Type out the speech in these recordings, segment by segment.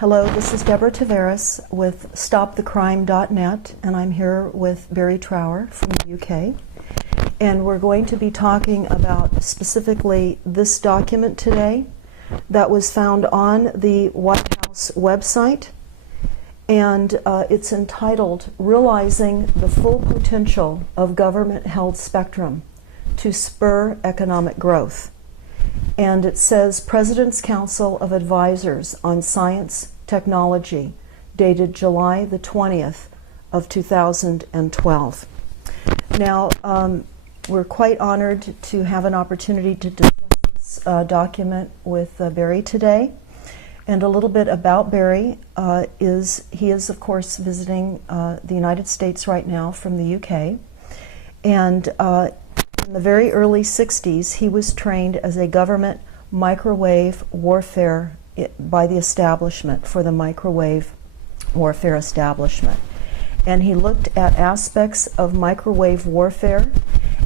Hello, this is Deborah Tavares with StopTheCrime.net, and I'm here with Barrie Trower from the UK. And we're going to be talking about specifically this document today that was found on the White House website, and it's entitled Realizing the Full Potential of Government-Held Spectrum to Spur Economic Growth. And it says President's Council of Advisors on Science Technology, dated July the 20th of 2012. Now, we're quite honored to have an opportunity to discuss this document with Barrie today. And a little bit about Barrie he is of course visiting the United States right now from the UK. And in the very early 60s, he was trained as a government microwave warfare by the establishment, for the microwave warfare establishment. And he looked at aspects of microwave warfare,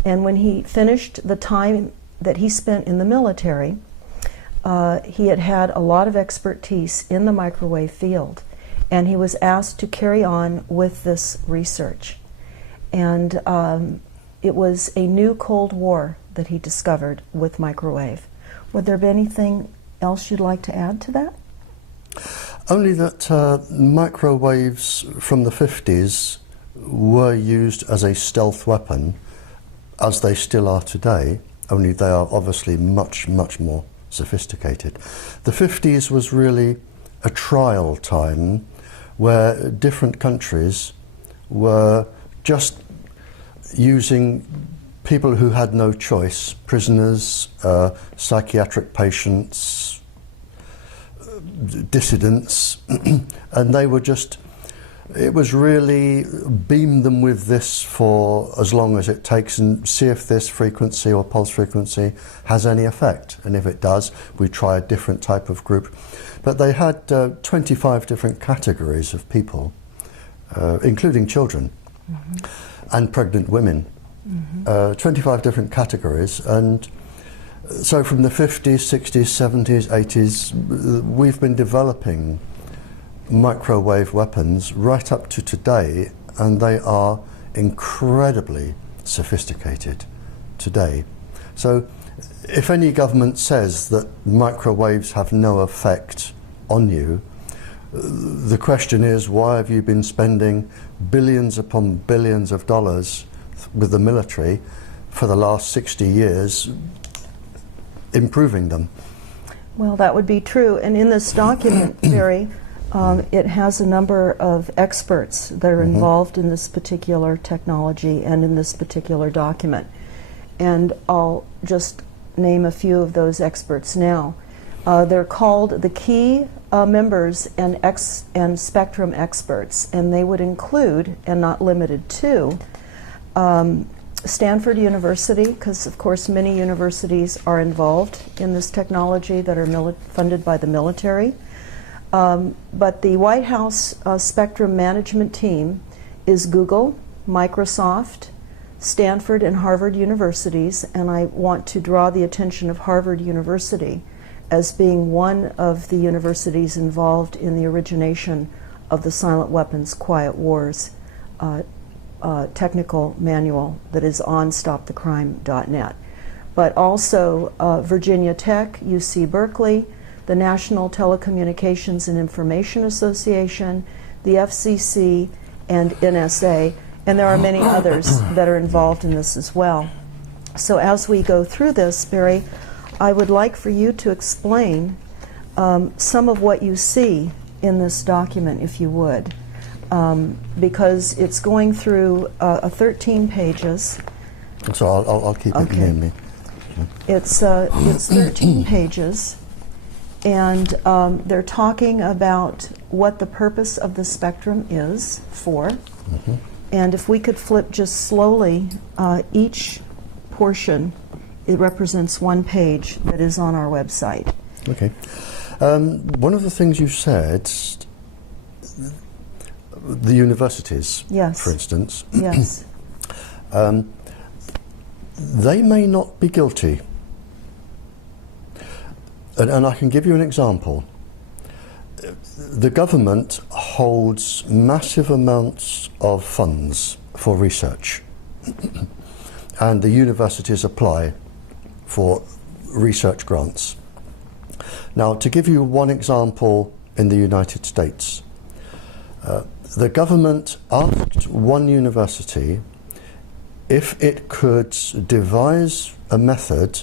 and when he finished the time that he spent in the military, he had had a lot of expertise in the microwave field, and he was asked to carry on with this research. And it was a new Cold War that he discovered with microwave. Would there be anything else you'd like to add to that? Only that microwaves from the 50s were used as a stealth weapon, as they still are today, only they are obviously much, much more sophisticated. The 50s was really a trial time where different countries were just using people who had no choice, prisoners, psychiatric patients, dissidents, and they were just, it was really beam them with this for as long as it takes and see if this frequency or pulse frequency has any effect. And if it does, we try a different type of group. But they had 25 different categories of people, including children. And pregnant women, 25 different categories. And so from the 50s, 60s, 70s, 80s, we've been developing microwave weapons right up to today, and they are incredibly sophisticated today. So if any government says that microwaves have no effect on you, the question is, why have you been spending billions upon billions of dollars with the military for the last 60 years improving them? Well, that would be true. And in this document, Barrie, it has a number of experts that are involved in this particular technology and in this particular document. And I'll just name a few of those experts now. They're called the key members and spectrum experts, and they would include, and not limited to, Stanford University, because of course many universities are involved in this technology that are funded by the military. But the White House spectrum management team is Google, Microsoft, Stanford, and Harvard universities, and I want to draw the attention of Harvard University as being one of the universities involved in the origination of the Silent Weapons Quiet Wars technical manual that is on StopTheCrime.net. But also Virginia Tech, UC Berkeley, the National Telecommunications and Information Association, the FCC, and NSA, and there are many others that are involved in this as well. So as we go through this, Barrie, I would like for you to explain some of what you see in this document, if you would, because it's going through 13 pages. So I'll keep it near me. It's 13 pages, and they're talking about what the purpose of the spectrum is for. And if we could flip just slowly, each portion, it represents one page that is on our website. Okay. One of the things you said, the universities, yes, for instance, yes, they may not be guilty. And I can give you an example. the government holds massive amounts of funds for research, and the universities apply for research grants. Now, to give you one example in the United States, the government asked one university if it could devise a method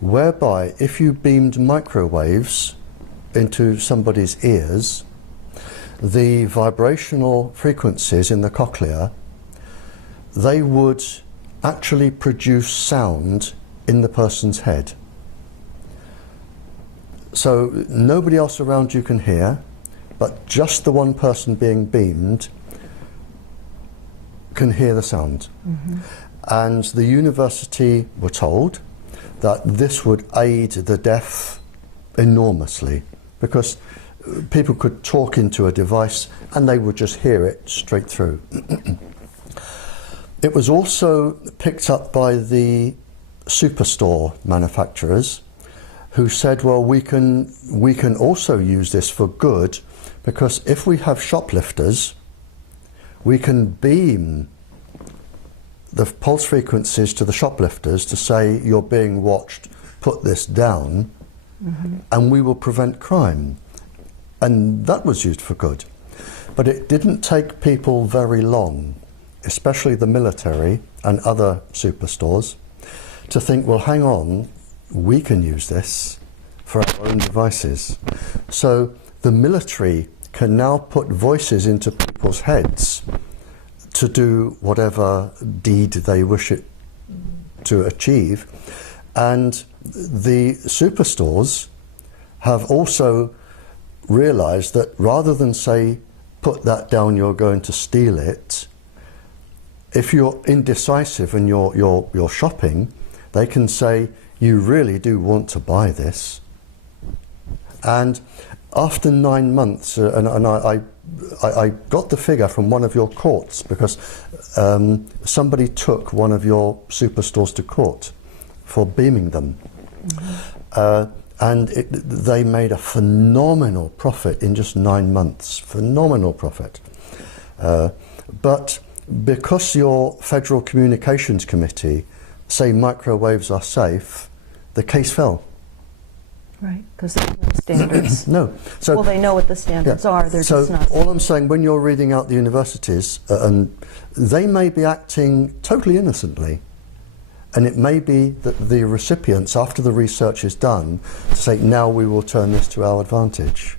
whereby if you beamed microwaves into somebody's ears, the vibrational frequencies in the cochlea, they would actually produce sound in the person's head. So nobody else around you can hear, but just the one person being beamed can hear the sound. Mm-hmm. And the university were told that this would aid the deaf enormously, because people could talk into a device and they would just hear it straight through. It was also picked up by the superstore manufacturers, who said, well, we can also use this for good, because if we have shoplifters, we can beam the pulse frequencies to the shoplifters to say, you're being watched, put this down, mm-hmm. and we will prevent crime. And that was used for good. But it didn't take people very long, especially the military and other superstores, to think, well, hang on, we can use this for our own devices. So the military can now put voices into people's heads to do whatever deed they wish it to achieve. And the superstores have also realized that rather than say, put that down, you're going to steal it, if you're indecisive and you're shopping, they can say, you really do want to buy this. And after 9 months, and I got the figure from one of your courts, because somebody took one of your superstores to court for beaming them. Mm-hmm. And they made a phenomenal profit in just 9 months. Phenomenal profit. But because your Federal Communications Committee say microwaves are safe, the case fell. Right, because there's no standards. No. So, well, they know what the standards are, they're just not. So all I'm saying, when you're reading out the universities, and they may be acting totally innocently, and it may be that the recipients, after the research is done, to say, now we will turn this to our advantage.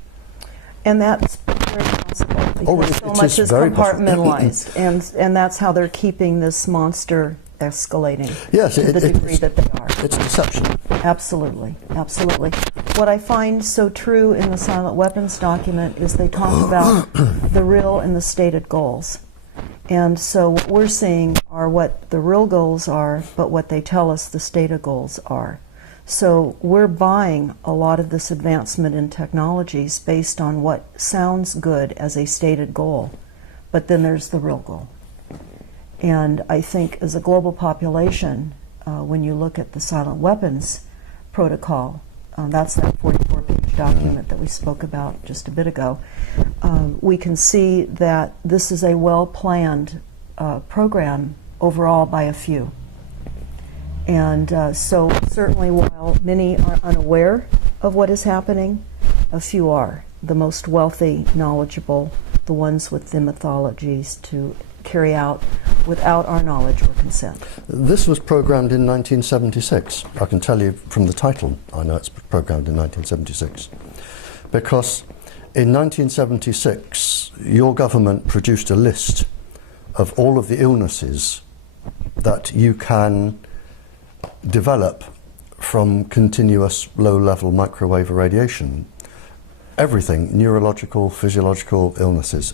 And that's very possible, because so much is compartmentalized, and that's how they're keeping this monster escalating, yes, to the degree that they are. It's deception. Absolutely, absolutely. What I find so true in the silent weapons document is they talk about the real and the stated goals. And so what we're seeing are what the real goals are, but what they tell us the stated goals are. So we're buying a lot of this advancement in technologies based on what sounds good as a stated goal, but then there's the real goal. And I think as a global population, when you look at the silent weapons protocol, that's that 44-page document that we spoke about just a bit ago, we can see that this is a well-planned program overall by a few. And so certainly while many are unaware of what is happening, a few are. The most wealthy, knowledgeable, the ones with the mythologies to carry out without our knowledge or consent. This was programmed in 1976. I can tell you from the title, I know it's programmed in 1976. Because in 1976, your government produced a list of all of the illnesses that you can develop from continuous low-level microwave irradiation. Everything, neurological, physiological illnesses.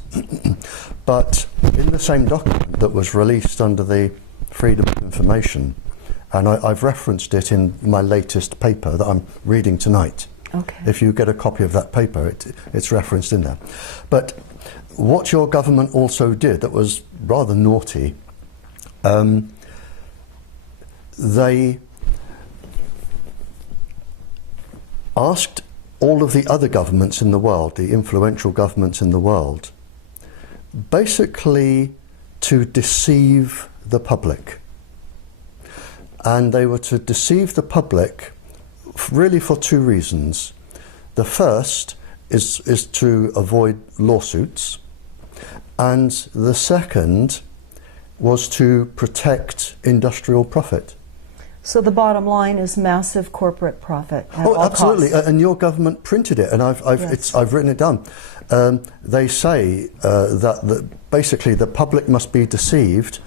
But in the same document that was released under the Freedom of Information, and I've referenced it in my latest paper that I'm reading tonight. Okay. If you get a copy of that paper, it's referenced in there. But what your government also did that was rather naughty, they asked all of the other governments in the world, the influential governments in the world, basically to deceive the public. And they were to deceive the public really for two reasons. The first is to avoid lawsuits, and the second was to protect industrial profit. So the bottom line is massive corporate profit at Oh, all absolutely. costs. And your government printed it, and I've written it down. They say that basically the public must be deceived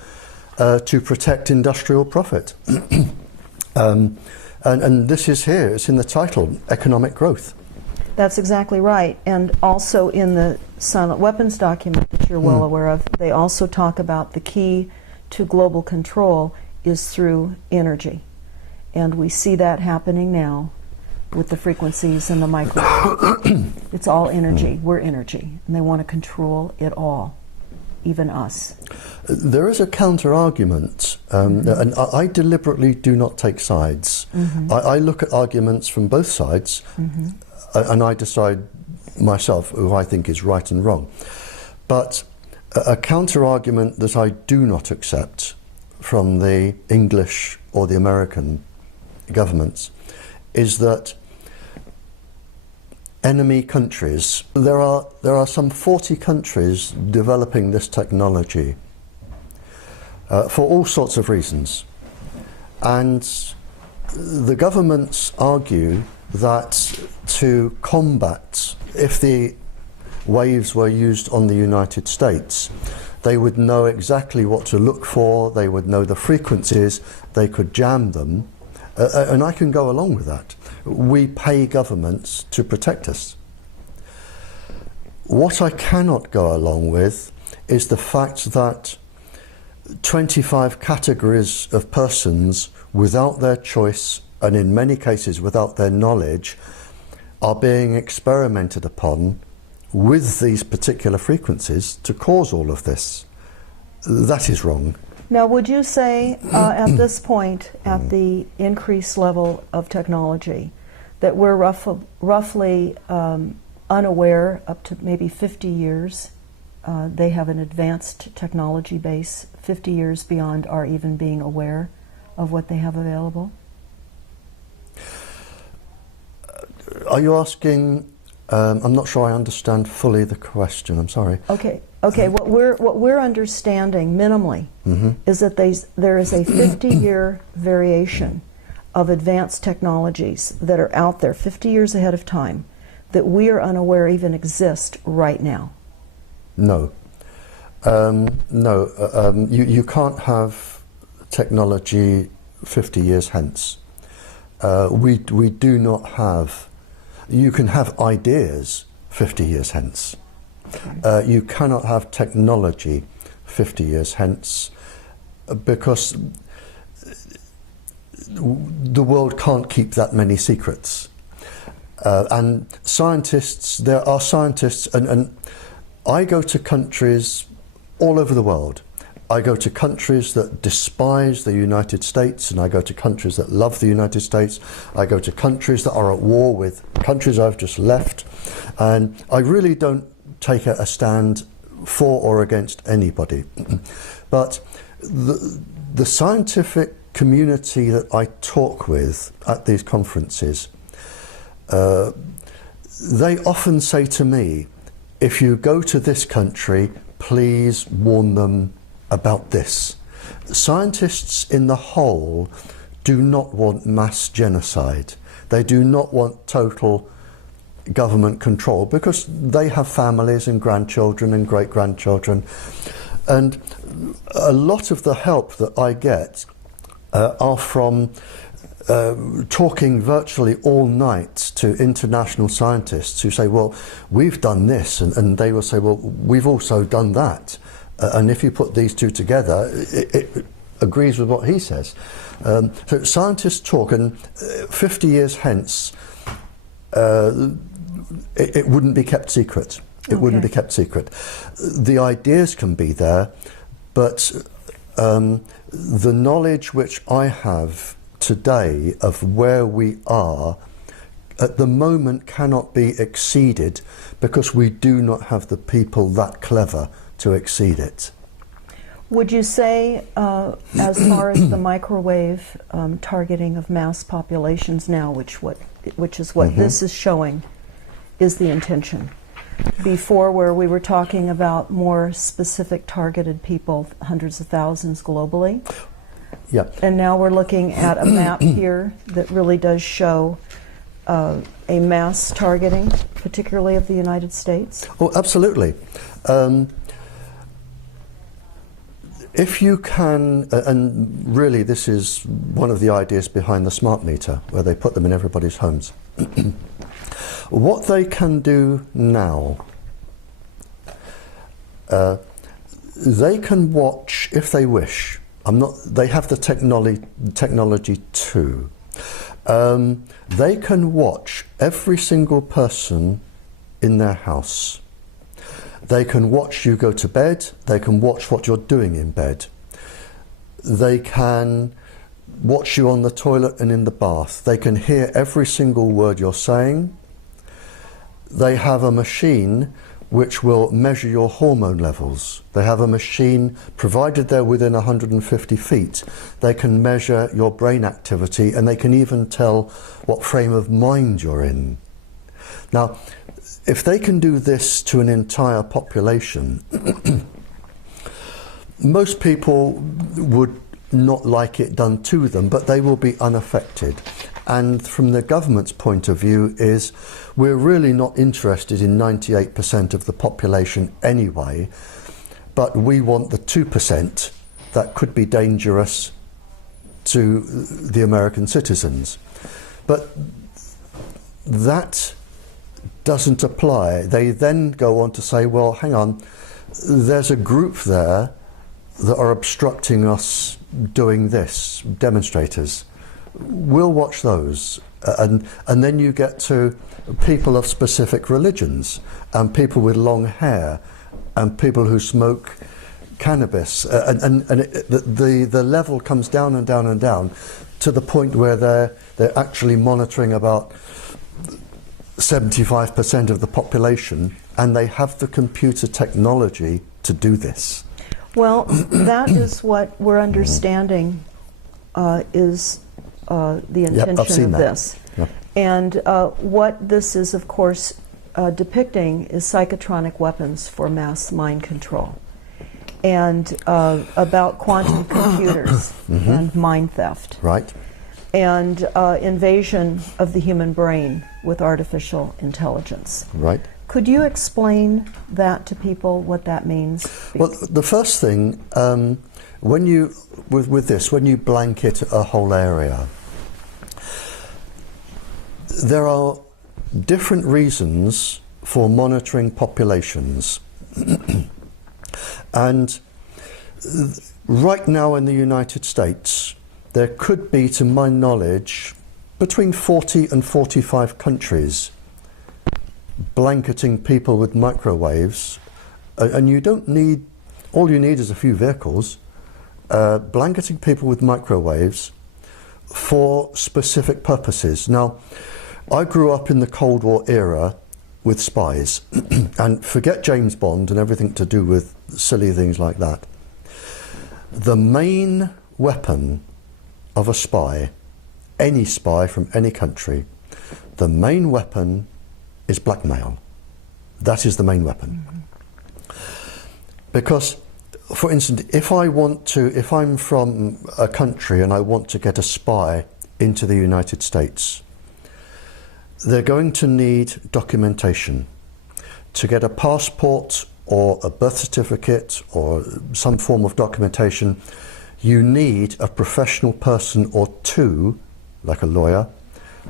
to protect industrial profit. And this is here, it's in the title, economic growth. That's exactly right. And also in the silent weapons document that you're well aware of, they also talk about the key to global control is through energy. And we see that happening now with the frequencies and the micro. It's all energy. We're energy. And they want to control it all, even us. There is a counter-argument, and I deliberately do not take sides. I look at arguments from both sides, and I decide myself who I think is right and wrong. But a counter-argument that I do not accept from the English or the American governments is that enemy countries, there are some 40 countries developing this technology for all sorts of reasons. And the governments argue that to combat, if the waves were used on the United States, they would know exactly what to look for, they would know the frequencies, they could jam them, and I can go along with that. We pay governments to protect us. What I cannot go along with is the fact that 25 categories of persons, without their choice and in many cases without their knowledge, are being experimented upon with these particular frequencies to cause all of this. That is wrong. Now, would you say at this point, at the increased level of technology, that we're roughly unaware up to maybe 50 years? They have an advanced technology base 50 years beyond our even being aware of what they have available? Are you asking? I'm not sure I understand fully the question. I'm sorry. Okay. What we're understanding minimally is that there is a 50-year variation of advanced technologies that are out there 50 years ahead of time that we are unaware even exist right now. No. You can't have technology 50 years hence. We do not have. You can have ideas 50 years hence. You cannot have technology 50 years hence because the world can't keep that many secrets. And scientists, there are scientists, and I go to countries all over the world. I go to countries that despise the United States, and I go to countries that love the United States. I go to countries that are at war with countries I've just left. And I really don't take a stand for or against anybody. But the scientific community that I talk with at these conferences, they often say to me, if you go to this country, please warn them about this. Scientists in the whole do not want mass genocide. They do not want total government control because they have families and grandchildren and great-grandchildren. And a lot of the help that I get are from talking virtually all night to international scientists who say, well, we've done this, and they will say, well, we've also done that. And if you put these two together, it agrees with what he says. So scientists talk, and 50 years hence, it wouldn't be kept secret. It wouldn't be kept secret. The ideas can be there, but the knowledge which I have today of where we are at the moment cannot be exceeded because we do not have the people that clever to exceed it. Would you say, as far as the microwave targeting of mass populations now, which is what this is showing, is the intention? Before, where we were talking about more specific targeted people, hundreds of thousands globally. Yeah. And now we're looking at a map here that really does show a mass targeting, particularly of the United States. Oh, absolutely. If you can, and really this is one of the ideas behind the smart meter, where they put them in everybody's homes. What they can do now, they can watch, if they wish. They have the technology too. They can watch every single person in their house. They can watch you go to bed. They can watch what you're doing in bed. They can watch you on the toilet and in the bath. They can hear every single word you're saying. They have a machine which will measure your hormone levels. They have a machine, provided they're within 150 feet, they can measure your brain activity, and they can even tell what frame of mind you're in. Now, if they can do this to an entire population, most people would not like it done to them, but they will be unaffected. And from the government's point of view is, we're really not interested in 98% of the population anyway, but we want the 2% that could be dangerous to the American citizens. But that doesn't apply. They then go on to say, well, hang on, there's a group there that are obstructing us doing this, demonstrators. We'll watch those. And then you get to people of specific religions, and people with long hair, and people who smoke cannabis. The level comes down and down and down to the point where they're actually monitoring about 75% of the population, and they have the computer technology to do this. Well, that is what we're understanding is the intention of this. Yep. And what this is, of course, depicting is psychotronic weapons for mass mind control, and about quantum computers and mind theft. Right. And invasion of the human brain with artificial intelligence. Right. Could you explain that to people, what that means? Well, the first thing, when you blanket a whole area, there are different reasons for monitoring populations. And right now in the United States, there could be, to my knowledge, between 40 and 45 countries blanketing people with microwaves, and you don't need, all you need is a few vehicles, blanketing people with microwaves for specific purposes. Now, I grew up in the Cold War era with spies, and forget James Bond and everything to do with silly things like that. The main weapon of a spy, any spy from any country, the main weapon is blackmail. That is the main weapon. Because, for instance, if I'm from a country and I want to get a spy into the United States, they're going to need documentation. To get a passport or a birth certificate or some form of documentation, you need a professional person or two, like a lawyer,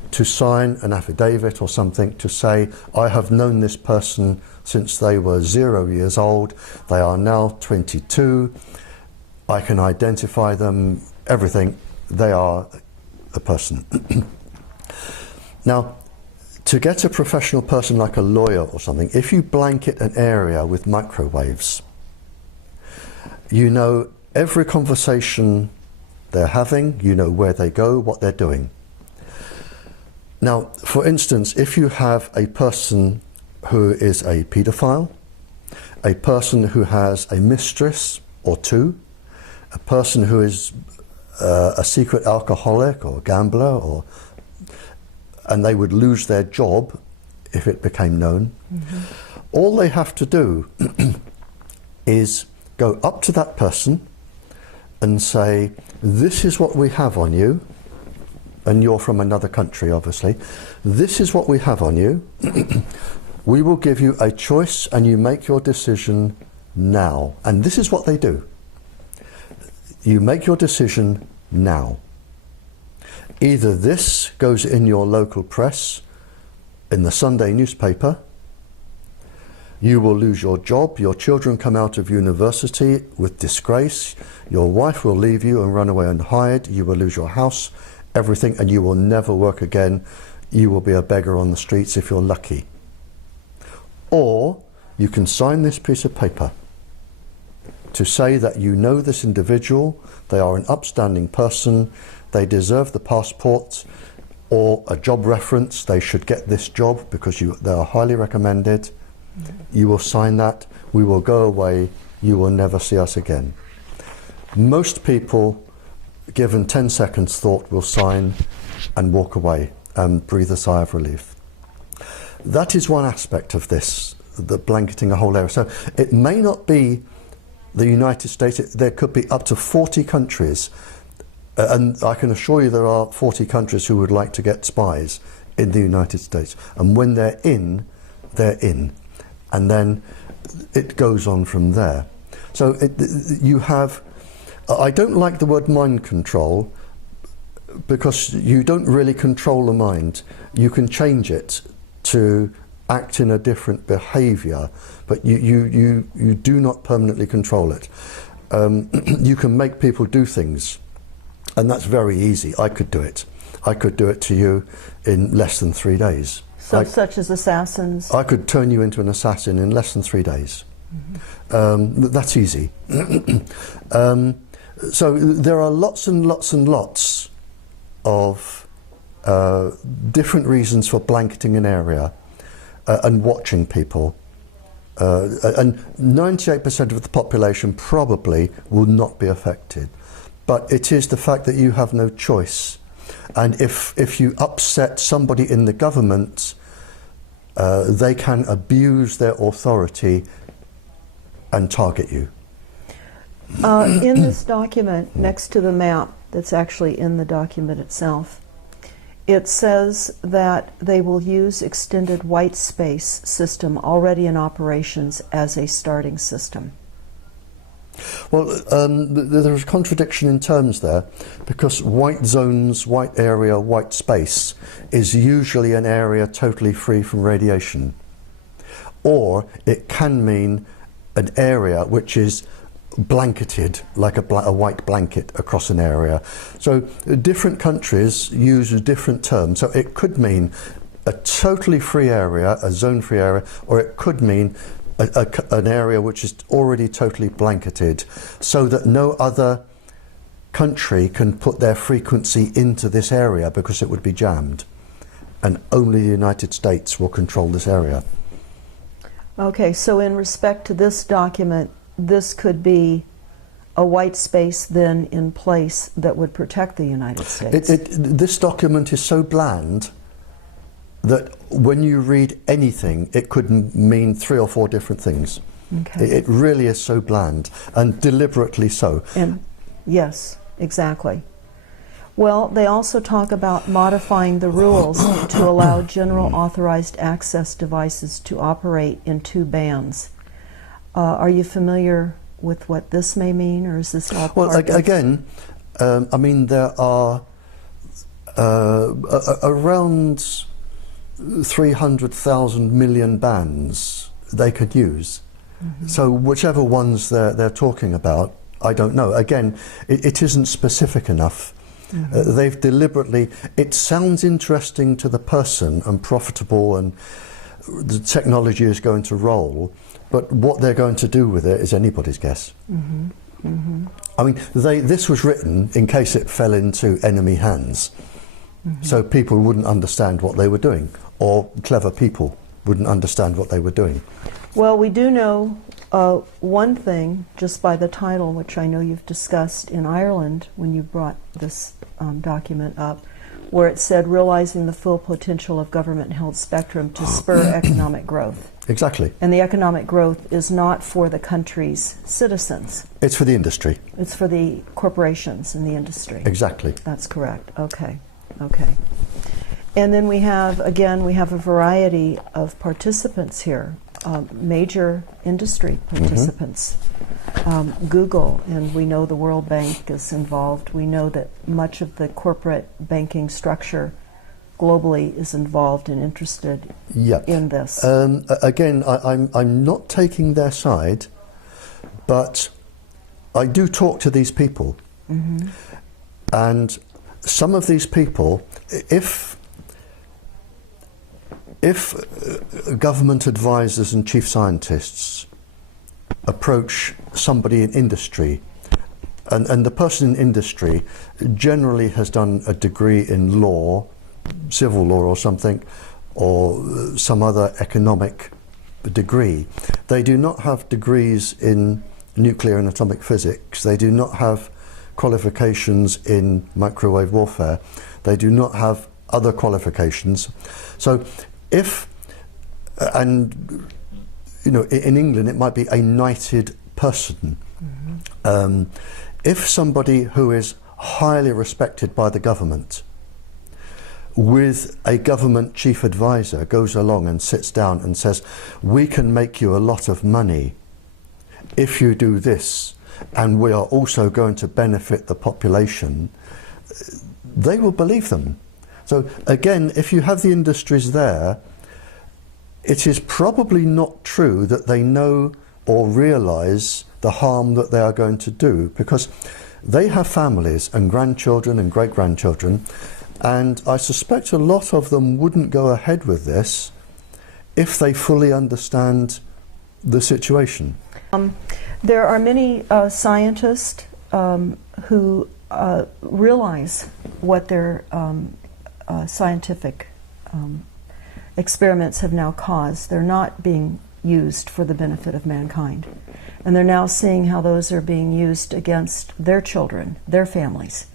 to sign an affidavit or something to say, I have known this person since they were 0 years old, they are now 22, I can identify them, everything, they are a person. Now, to get a professional person like a lawyer or something, if you blanket an area with microwaves, you know every conversation they're having, you know where they go, what they're doing. Now, for instance, if you have a person who is a paedophile, a person who has a mistress or two, a person who is a secret alcoholic or gambler, and they would lose their job if it became known, all they have to do is go up to that person and say, this is what we have on you, and you're from another country, obviously. This is what we have on you. We will give you a choice and you make your decision now. And this is what they do. You make your decision now. Either this goes in your local press, in the Sunday newspaper, you will lose your job, your children come out of university with disgrace, your wife will leave you and run away and hide, you will lose your house, everything, and you will never work again. You will be a beggar on the streets if you're lucky. Or you can sign this piece of paper to say that you know this individual, they are an upstanding person, they deserve the passport or a job reference, they should get this job because they are highly recommended. You will sign that, we will go away, you will never see us again. Most people, given 10 seconds thought, will sign and walk away and breathe a sigh of relief. That is one aspect of this, the blanketing a whole area. So it may not be the United States, there could be up to 40 countries, and I can assure you there are 40 countries who would like to get spies in the United States. And when they're in, they're in. And then it goes on from there. So you have, I don't like the word mind control, because you don't really control the mind. You can change it to act in a different behaviour, but you do not permanently control it. You can make people do things, and that's very easy. I could do it. I could do it to you in less than 3 days. So such as assassins? I could turn you into an assassin in less than 3 days. That's easy. So there are lots and lots and lots of different reasons for blanketing an area and watching people. And 98% of the population probably will not be affected. But it is the fact that you have no choice. And if you upset somebody in the government, they can abuse their authority and target you. In this document, next to the map that's actually in the document itself, it says that they will use extended white space system already in operations as a starting system. Well, there's a contradiction in terms there, because white zones, white area, white space is usually an area totally free from radiation. Or it can mean an area which is blanketed, like a white blanket across an area. So different countries use different terms. So it could mean a totally free area, a zone-free area, or it could mean an area which is already totally blanketed, so that no other country can put their frequency into this area because it would be jammed, and only the United States will control this area. Okay, so in respect to this document, this could be a white space then in place that would protect the United States. This document is so bland that when you read anything, it could mean 3 or 4 different things. Okay. It really is so bland, and deliberately so. And yes, exactly. Well, they also talk about modifying the rules to allow general authorized access devices to operate in 2 bands. Are you familiar with what this may mean, or is this all part of... Again, I mean, there are around 300,000 million bands they could use. So whichever ones they're talking about, I don't know. Again, it isn't specific enough. They've deliberately, it sounds interesting to the person and profitable, and the technology is going to roll, but what they're going to do with it is anybody's guess. I mean, this was written in case it fell into enemy hands. So people wouldn't understand what they were doing, or clever people wouldn't understand what they were doing. Well, we do know one thing just by the title, which I know you've discussed in Ireland when you brought this document up, where it said realizing the full potential of government-held spectrum to spur economic growth. Exactly. And the economic growth is not for the country's citizens. It's for the industry. It's for the corporations in the industry. Exactly. That's correct. Okay. Okay. And then we have, again, we have a variety of participants here, major industry participants. Google, and we know the World Bank is involved. We know that much of the corporate banking structure globally is involved and interested in this. Again, I'm not taking their side, but I do talk to these people. And some of these people, if government advisors and chief scientists approach somebody in industry, and the person in industry generally has done a degree in law, civil law or something, or some other economic degree. They do not have degrees in nuclear and atomic physics. They do not have qualifications in microwave warfare. They do not have other qualifications. So if, and you know, in England it might be a knighted person. If somebody who is highly respected by the government with a government chief advisor goes along and sits down and says, we can make you a lot of money if you do this, and we are also going to benefit the population, they will believe them. So again, if you have the industries there, it is probably not true that they know or realise the harm that they are going to do, because they have families and grandchildren and great-grandchildren, and I suspect a lot of them wouldn't go ahead with this if they fully understand the situation. There are many scientists who realize what their scientific experiments have now caused. They're not being used for the benefit of mankind. And they're now seeing how those are being used against their children, their families,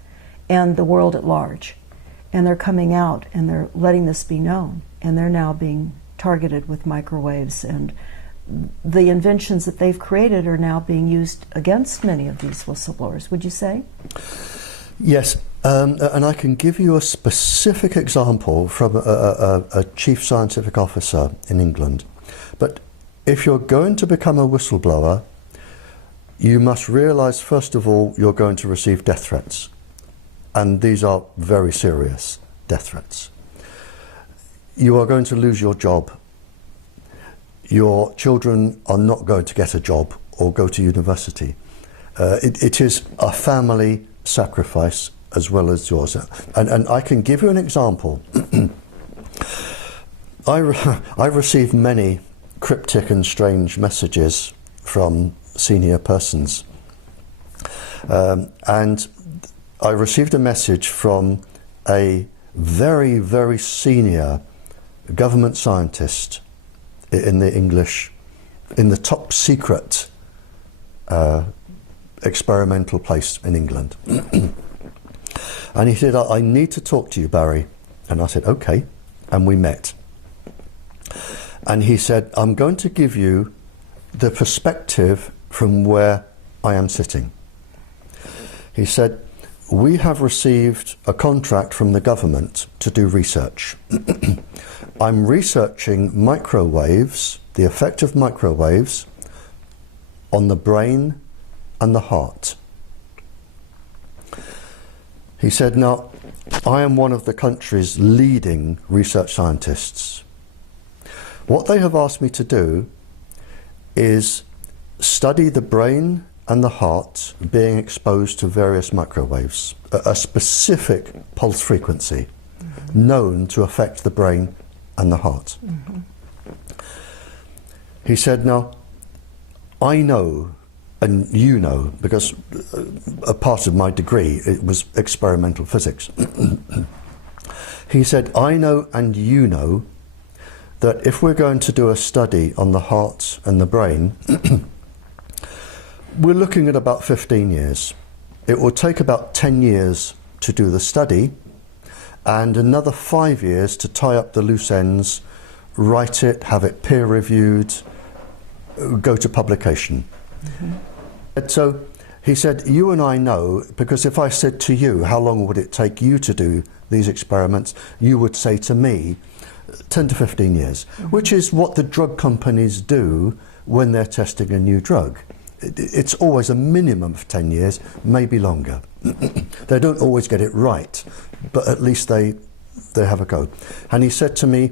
and the world at large. And they're coming out and they're letting this be known. And they're now being targeted with microwaves, and the inventions that they've created are now being used against many of these whistleblowers, would you say? Yes, and I can give you a specific example from a chief scientific officer in England. But if you're going to become a whistleblower, you must realise, first of all, you're going to receive death threats. And these are very serious death threats. You are going to lose your job. Your children are not going to get a job or go to university. It is a family sacrifice as well as yours. And I can give you an example. I received many cryptic and strange messages from senior persons. And I received a message from a very, very senior government scientist in the top secret experimental place in England. And he said, I need to talk to you, Barrie. And I said, okay. And we met. And he said, I'm going to give you the perspective from where I am sitting. He said, we have received a contract from the government to do research. I'm researching microwaves, the effect of microwaves on the brain and the heart. He said, now, I am one of the country's leading research scientists. What they have asked me to do is study the brain and the heart being exposed to various microwaves, a specific pulse frequency known to affect the brain and the heart. He said, now, I know, and you know, because a part of my degree, it was experimental physics. He said, I know and you know that if we're going to do a study on the heart and the brain, we're looking at about 15 years. It will take about 10 years to do the study and another 5 years to tie up the loose ends, write it, have it peer reviewed, go to publication. And so he said, you and I know, because if I said to you, how long would it take you to do these experiments, you would say to me, 10 to 15 years, which is what the drug companies do when they're testing a new drug. It's always a minimum of 10 years, maybe longer. They don't always get it right, but at least they have a go. And he said to me,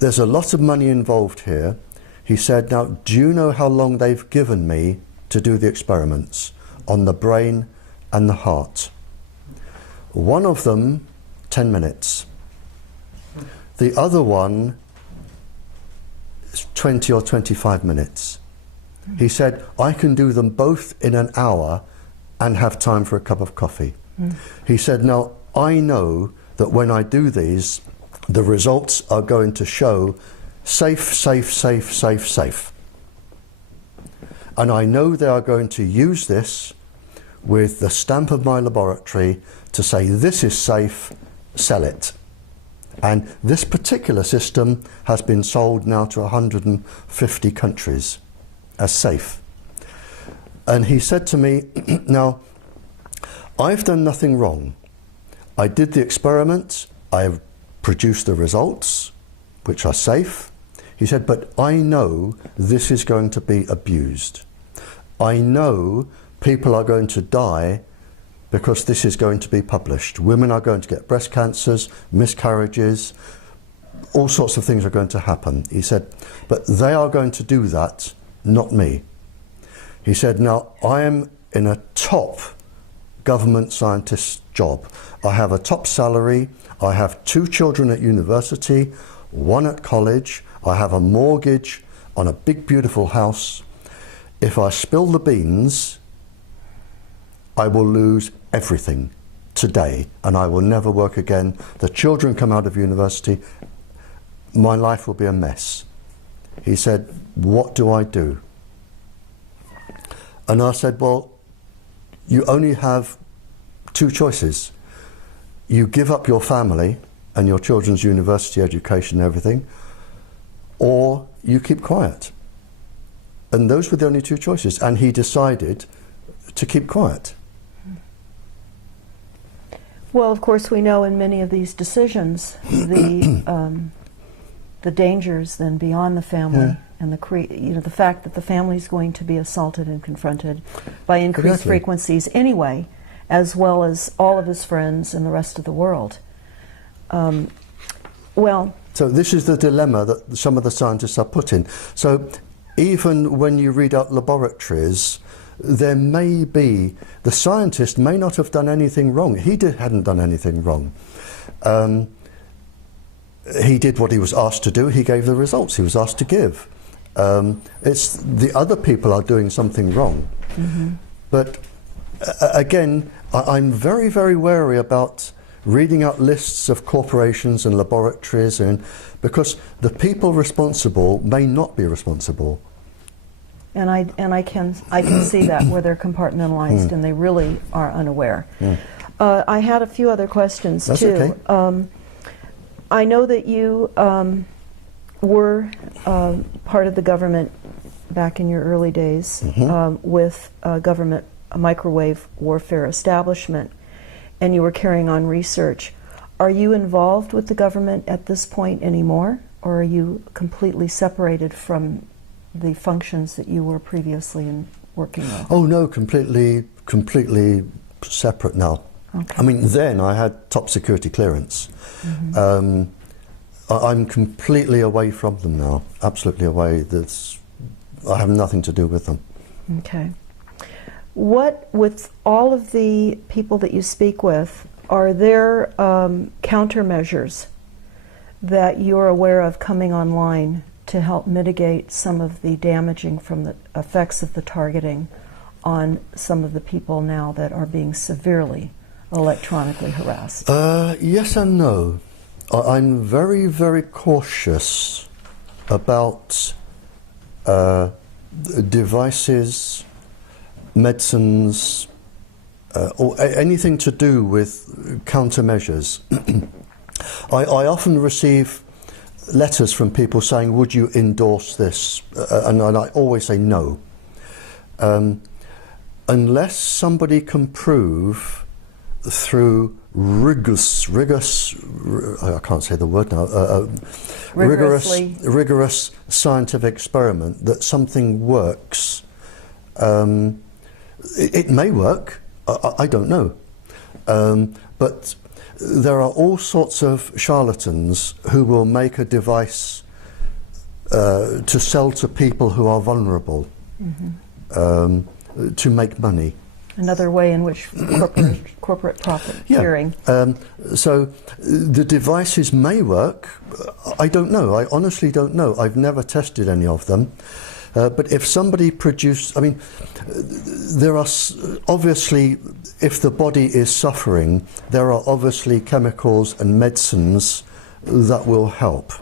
there's a lot of money involved here. He said, now, do you know how long they've given me to do the experiments on the brain and the heart? One of them, 10 minutes. The other one is 20 or 25 minutes. He said, I can do them both in an hour and have time for a cup of coffee. He said, now, I know that when I do these, the results are going to show safe, safe, safe, safe, safe. And I know they are going to use this with the stamp of my laboratory to say, this is safe, sell it. And this particular system has been sold now to 150 countries as safe. And he said to me, now, I've done nothing wrong. I did the experiment, I've produced the results, which are safe. He said, but I know this is going to be abused. I know people are going to die because this is going to be published. Women are going to get breast cancers, miscarriages, all sorts of things are going to happen. He said, but they are going to do that, not me. He said, now, I am in a top government scientist job. I have a top salary, I have 2 children at university, 1 at college, I have a mortgage on a big beautiful house. If I spill the beans, I will lose everything today and I will never work again. The children come out of university, my life will be a mess. He said, what do I do? And I said, well, you only have 2 choices. You give up your family and your children's university education and everything, or you keep quiet. And those were the only 2 choices. And he decided to keep quiet. Well, of course, we know in many of these decisions the dangers then beyond the family and the fact that the family is going to be assaulted and confronted by increased frequencies anyway, as well as all of his friends and the rest of the world. So this is the dilemma that some of the scientists are put in. So even when you read out laboratories, there may be, the scientist may not have done anything wrong. He hadn't done anything wrong. He did what he was asked to do. He gave the results he was asked to give. It's the other people are doing something wrong. But again, I'm very, very wary about reading out lists of corporations and laboratories, because the people responsible may not be responsible. And I can see that where they're compartmentalized and they really are unaware. I had a few other questions That's too. Okay. I know that you were part of the government back in your early days with government microwave warfare establishment, and you were carrying on research. Are you involved with the government at this point anymore, or are you completely separated from the functions that you were previously working with? Oh no, completely separate now. Okay. I mean, then I had top security clearance. I'm completely away from them now, absolutely away. I have nothing to do with them. Okay. What, with all of the people that you speak with, are there countermeasures that you're aware of coming online to help mitigate some of the damaging from the effects of the targeting on some of the people now that are being severely electronically harassed? Yes and no. I'm very, very cautious about devices, medicines, or anything to do with countermeasures. I often receive letters from people saying, would you endorse this? And I always say no. Unless somebody can prove through rigorous, I can't say the word now, rigorous scientific experiment that something works. It may work, I don't know. But there are all sorts of charlatans who will make a device to sell to people who are vulnerable, to make money. Another way in which corporate profiteering. So the devices may work. I don't know. I honestly don't know. I've never tested any of them. But if somebody produced, I mean, there are obviously, if the body is suffering, there are obviously chemicals and medicines that will help.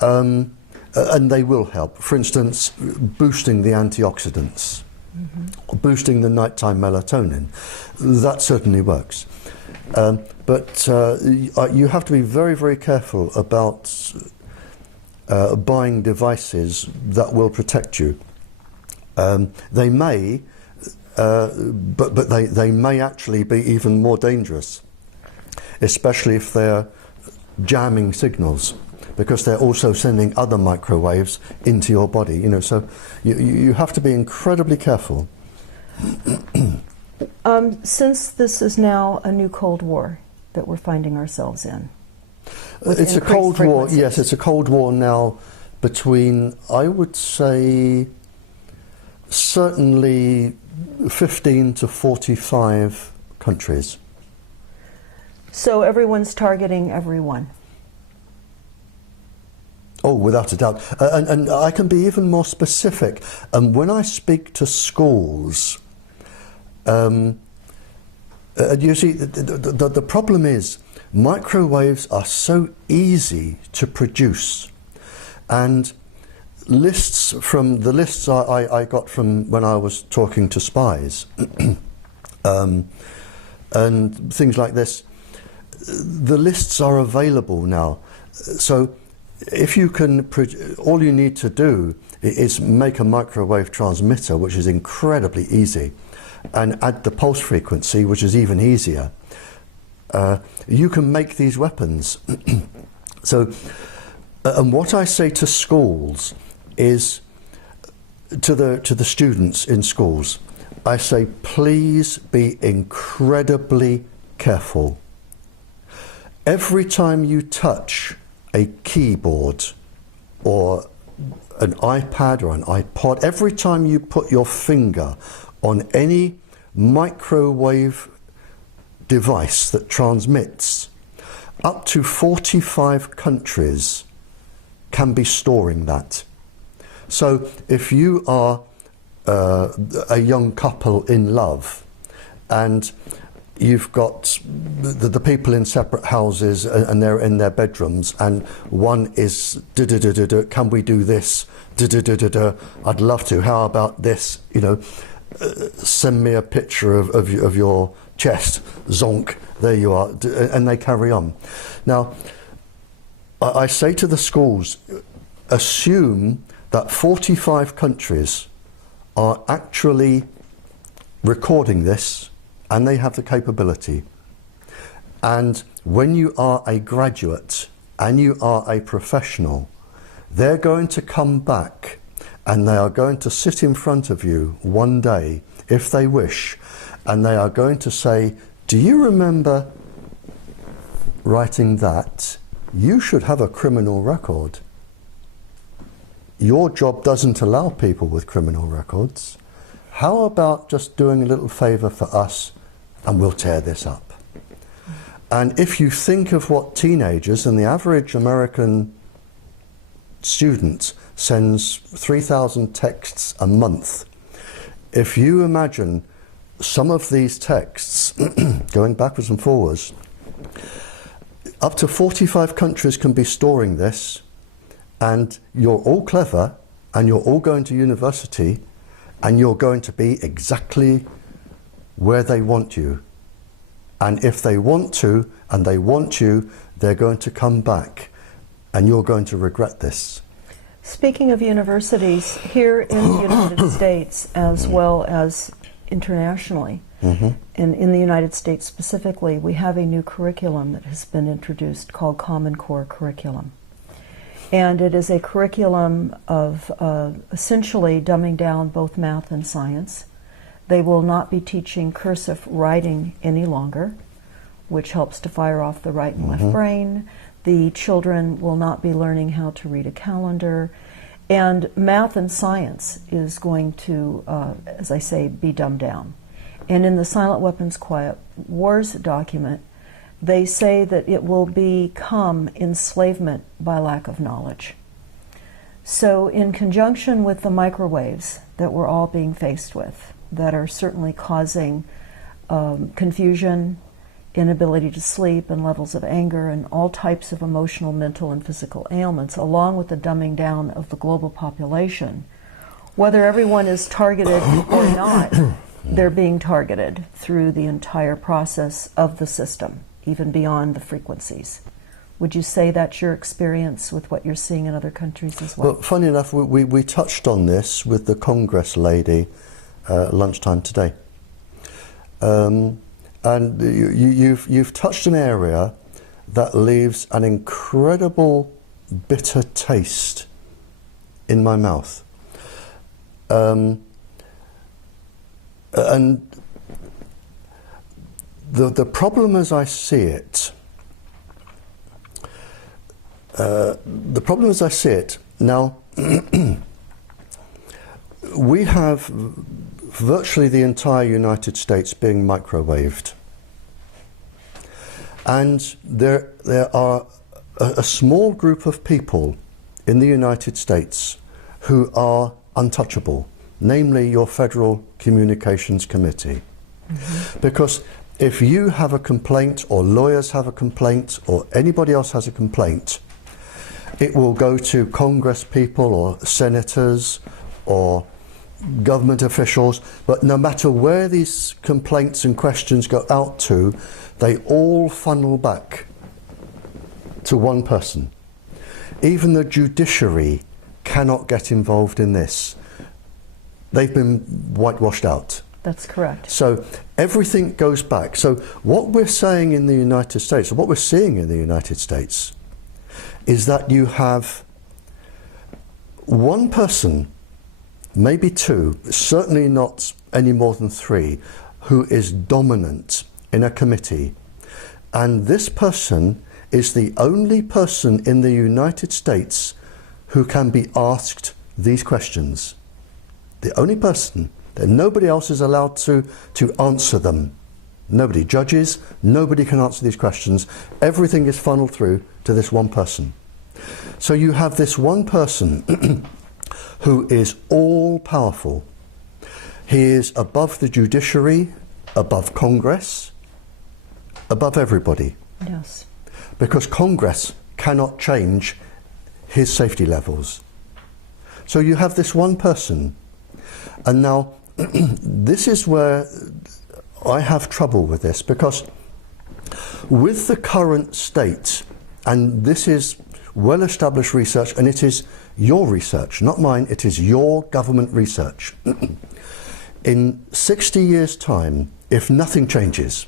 And they will help. For instance, boosting the antioxidants, boosting the nighttime melatonin. That certainly works. But you have to be very, very careful about buying devices that will protect you. They may, but they may actually be even more dangerous, especially if they're jamming signals, because they're also sending other microwaves into your body. You know, so you have to be incredibly careful. Since this is now a new Cold War that we're finding ourselves in. It's a Cold War, yes, it's a Cold War now between, I would say, certainly 15 to 45 countries. So everyone's targeting everyone? Oh, without a doubt. And I can be even more specific. When I speak to schools, you see, the problem is, microwaves are so easy to produce, and the lists I got from when I was talking to spies and things like this, the lists are available now. So if you can, all you need to do is make a microwave transmitter, which is incredibly easy, and add the pulse frequency, which is even easier. You can make these weapons. So, and what I say to schools is, to the students in schools, I say, please be incredibly careful. Every time you touch a keyboard or an iPad or an iPod, every time you put your finger on any microwave device that transmits, up to 45 countries can be storing that. So if you are a young couple in love and you've got the people in separate houses and they're in their bedrooms, and one is can we do this, I'd love to, how about this, you know, send me a picture of your chest, zonk, there you are, and they carry on. Now, I say to the schools, assume that 45 countries are actually recording this, and they have the capability. And when you are a graduate and you are a professional, they're going to come back and they are going to sit in front of you one day, if they wish, and they are going to say, do you remember writing that? You should have a criminal record. Your job doesn't allow people with criminal records. How about just doing a little favour for us and we'll tear this up? And if you think of what teenagers, and the average American student sends 3,000 texts a month, if you imagine some of these texts, going backwards and forwards, up to 45 countries can be storing this, and you're all clever, and you're all going to university, and you're going to be exactly where they want you. And if they want to, and they want you, they're going to come back, and you're going to regret this. Speaking of universities, here in the United States, as well as internationally, and in the United States specifically, we have a new curriculum that has been introduced called Common Core Curriculum. And it is a curriculum of essentially dumbing down both math and science. They will not be teaching cursive writing any longer, which helps to fire off the right and left brain. The children will not be learning how to read a calendar. And math and science is going to, as I say, be dumbed down. And in the Silent Weapons Quiet Wars document, they say that it will become enslavement by lack of knowledge. So in conjunction with the microwaves that we're all being faced with, that are certainly causing confusion, inability to sleep, and levels of anger, and all types of emotional, mental, and physical ailments, along with the dumbing down of the global population, whether everyone is targeted or not, they're being targeted through the entire process of the system, even beyond the frequencies. Would you say that's your experience with what you're seeing in other countries as well? Well, funny enough, we touched on this with the Congress lady lunchtime today. And you've touched an area that leaves an incredible bitter taste in my mouth. And the problem as I see it, now, we have virtually the entire United States being microwaved. And there are a small group of people in the United States who are untouchable, namely your Federal Communications Committee. Because if you have a complaint, or lawyers have a complaint, or anybody else has a complaint, it will go to Congress people or senators or government officials, but no matter where these complaints and questions go out to, they all funnel back to one person. Even the judiciary cannot get involved in this. They've been whitewashed out. That's correct. So everything goes back. So what we're saying in the United States, or what we're seeing in the United States, is that you have one person, maybe two, certainly not any more than three, who is dominant in a committee. And this person is the only person in the United States who can be asked these questions. The only person. That nobody else is allowed to answer them. Nobody. Judges, nobody can answer these questions. Everything is funneled through to this one person. So you have this one person who is all powerful. He is above the judiciary, above Congress, above everybody. Yes. Because Congress cannot change his safety levels. So you have this one person. And now, this is where I have trouble with this, because with the current state, and this is well-established research, and it is your research, not mine, it is your government research. In 60 years' time, if nothing changes,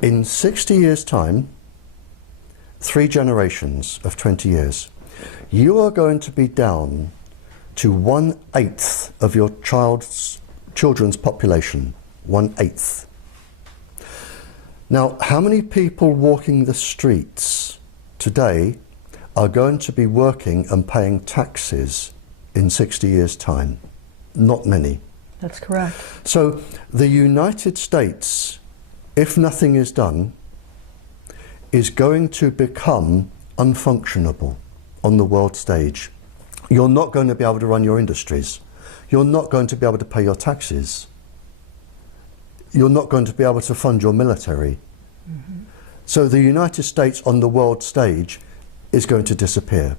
in 60 years' time, 3 generations of 20 years, you are going to be down to 1/8 of your children's population. 1/8. Now, how many people walking the streets today are going to be working and paying taxes in 60 years' time? Not many. That's correct. So the United States, if nothing is done, is going to become unfunctionable on the world stage. You're not going to be able to run your industries. You're not going to be able to pay your taxes. you're not going to be able to fund your military. So the United States on the world stage is going to disappear.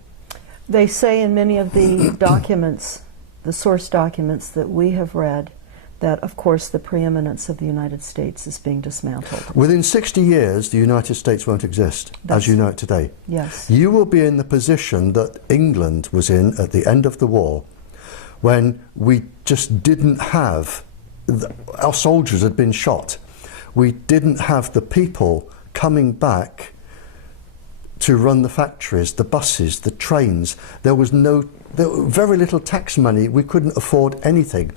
They say in many of the documents, the source documents that we have read, that of course the preeminence of the United States is being dismantled. Within 60 years, the United States won't exist as you know it today. Yes. You will be in the position that England was in at the end of the war, when we just didn't have, our soldiers had been shot. We didn't have the people coming back to run the factories, the buses, the trains. There was very little tax money. We couldn't afford anything.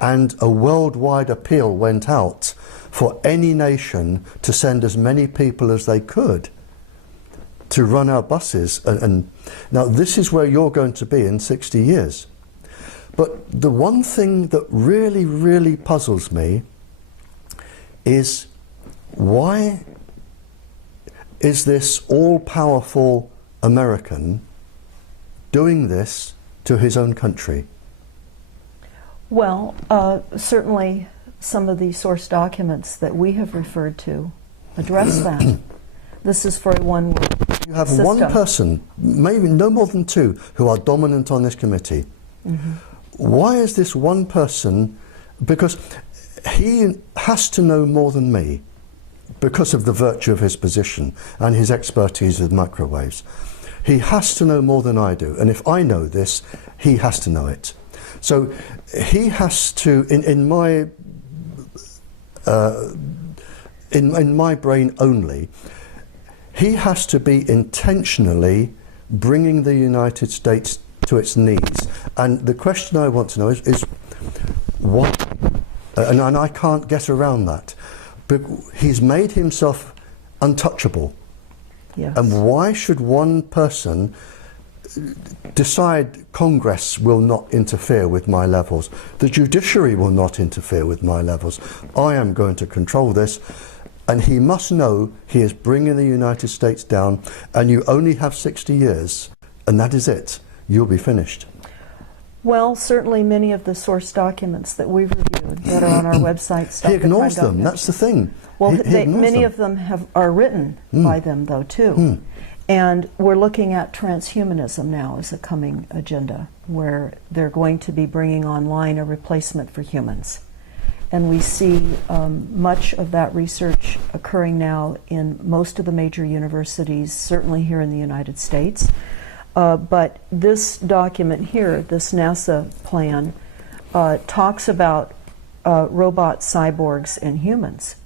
And a worldwide appeal went out for any nation to send as many people as they could to run our buses. And now this is where you're going to be in 60 years. But the one thing that really, really puzzles me is, why is this all-powerful American doing this to his own country? Well, certainly some of the source documents that we have referred to address that. This is for a one-world You have system. one person, maybe no more than two, who are dominant on this committee. Why is this one person? Because he has to know more than me, because of the virtue of his position and his expertise with microwaves. He has to know more than I do, and if I know this, he has to know it. So he has to, in my brain only, he has to be intentionally bringing the United States to its knees. And the question I want to know is what, and I can't get around that. But he's made himself untouchable. Yes. And why should one person decide Congress will not interfere with my levels? The judiciary will not interfere with my levels. I am going to control this. And he must know he is bringing the United States down, and you only have 60 years, and that is it. You'll be finished. Well, certainly many of the source documents that we've reviewed that are on our website. He ignores them. That's the thing. Well, he many of them are written by them, though, too. And we're looking at transhumanism now as a coming agenda, where they're going to be bringing online a replacement for humans. And we see much of that research occurring now in most of the major universities, certainly here in the United States. But this document here, this NASA plan, talks about robot cyborgs and humans.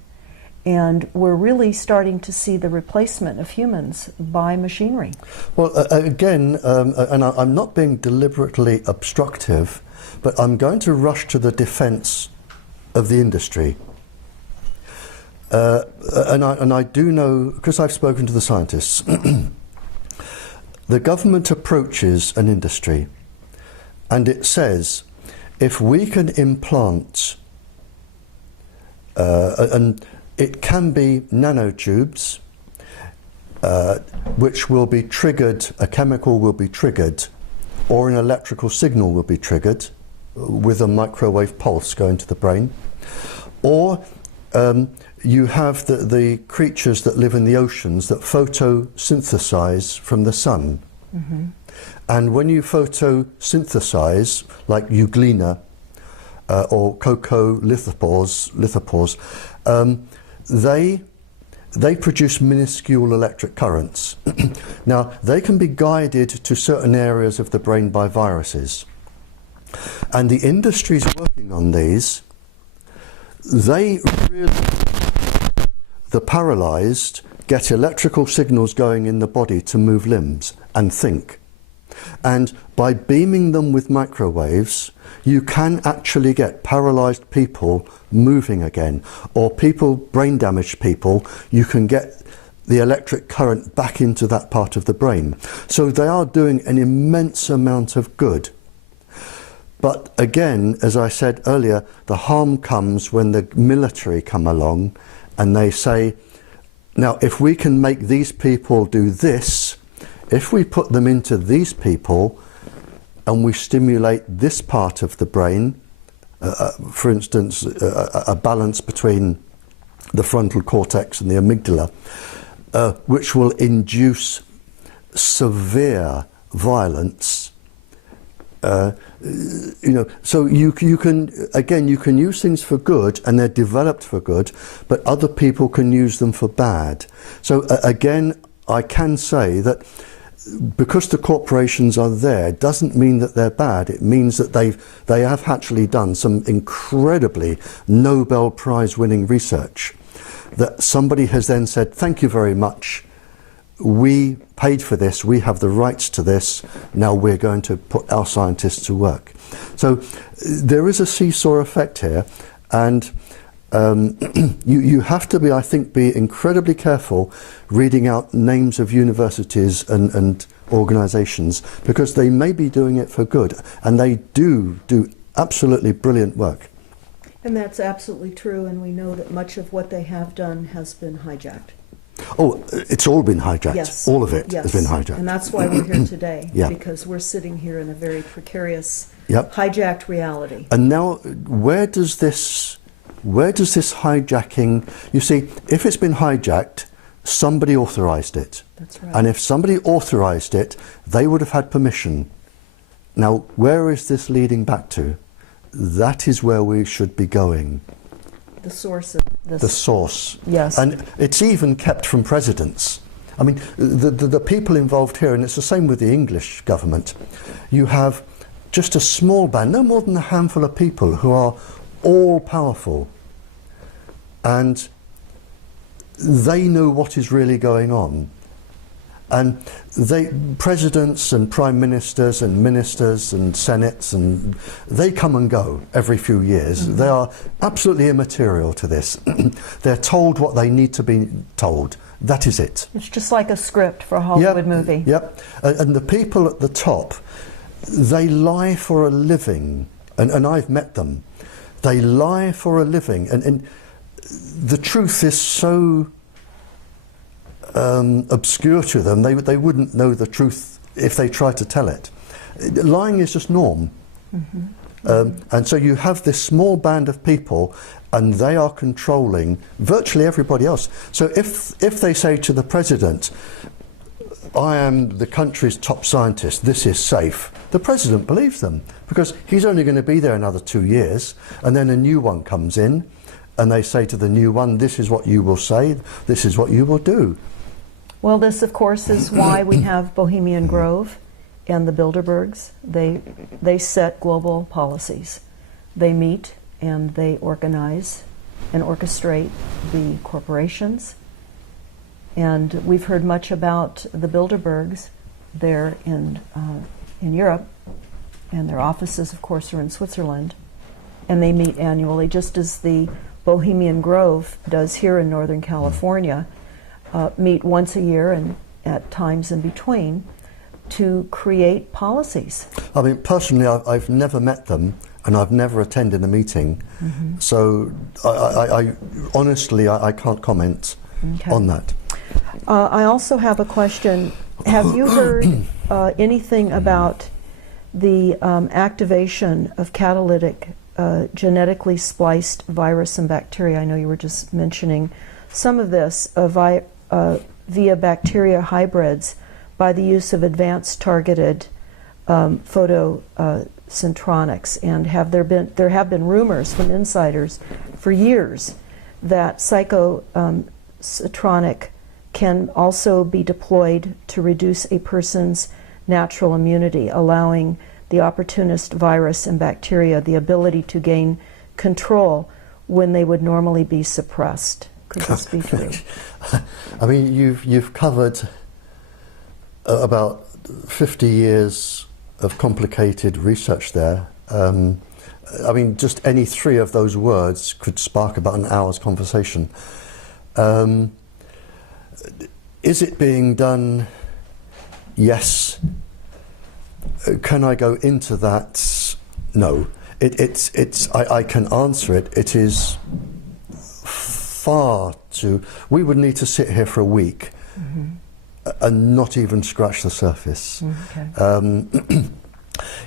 And we're really starting to see the replacement of humans by machinery. Well, again, and I'm not being deliberately obstructive, but I'm going to rush to the defense of the industry. And I do know, because I've spoken to the scientists, the government approaches an industry and it says, if we can implant, and it can be nanotubes, which will be triggered, a chemical will be triggered, or an electrical signal will be triggered with a microwave pulse going to the brain, or you have the creatures that live in the oceans that photosynthesize from the sun. And when you photosynthesize, like euglena or coccolithophores, they produce minuscule electric currents. Now, they can be guided to certain areas of the brain by viruses. And the industries working on these, they really, the paralyzed get electrical signals going in the body to move limbs and think. And by beaming them with microwaves, you can actually get paralyzed people moving again, or people, brain damaged people, you can get the electric current back into that part of the brain. So they are doing an immense amount of good. But again, as I said earlier, the harm comes when the military come along and they say, now if we can make these people do this, if we put them into these people and we stimulate this part of the brain, for instance, a balance between the frontal cortex and the amygdala, which will induce severe violence. So you can use things for good, and they're developed for good, but other people can use them for bad. So again, I can say that because the corporations are there doesn't mean that they're bad. It means that they have actually done some incredibly Nobel Prize winning research that somebody has then said, thank you very much, we paid for this, we have the rights to this, now we're going to put our scientists to work. So there is a seesaw effect here, and you have to be, I think, be incredibly careful reading out names of universities and organisations, because they may be doing it for good, and they do absolutely brilliant work. And that's absolutely true, and we know that much of what they have done has been hijacked. Oh, it's all been hijacked. Yes. All of it Yes. has been hijacked. And that's why we're here today, Yeah. because we're sitting here in a very precarious, Yep. hijacked reality. And now, where does this hijacking, you see, if it's been hijacked, somebody authorised it. That's right. And if somebody authorised it, they would have had permission. Now, where is this leading back to? That is where we should be going. The source of this. The source. Yes. And it's even kept from presidents. I mean, the people involved here, and it's the same with the English government, you have just a small band, no more than a handful of people who are all powerful, and they know what is really going on. And presidents and prime ministers and ministers and senates, and they come and go every few years. Mm-hmm. They are absolutely immaterial to this. They're told what they need to be told. That is it. It's just like a script for a Hollywood movie. Yep. And the people at the top, they lie for a living. And I've met them. They lie for a living. And the truth is so obscure to them, they wouldn't know the truth if they tried to tell it. Lying is just norm. Mm-hmm. And so you have this small band of people, and they are controlling virtually everybody else. So if they say to the president, I am the country's top scientist, this is safe, the president believes them, because he's only going to be there another 2 years, and then a new one comes in, and they say to the new one, this is what you will say, this is what you will do. Well, this, of course, is why we have Bohemian Grove and the Bilderbergs. They set global policies. They meet and they organize and orchestrate the corporations. And we've heard much about the Bilderbergs there in Europe, and their offices, of course, are in Switzerland. And they meet annually, just as the Bohemian Grove does here in Northern California. Meet once a year and at times in between to create policies. I mean, personally, I've never met them, and I've never attended a meeting. Mm-hmm. So I honestly, I can't comment on that. I also have a question. Have you heard anything about the activation of catalytic genetically spliced virus and bacteria? I know you were just mentioning some of this via bacteria hybrids by the use of advanced targeted photocentronics. And there have been rumors from insiders for years that psychocentronic can also be deployed to reduce a person's natural immunity, allowing the opportunist virus and bacteria the ability to gain control when they would normally be suppressed. Could this be true? I mean, you've covered about 50 years of complicated research there. I mean, just any three of those words could spark about an hour's conversation. Is it being done? Yes. Can I go into that? No. I can answer it. It is far too. We would need to sit here for a week and not even scratch the surface. Okay.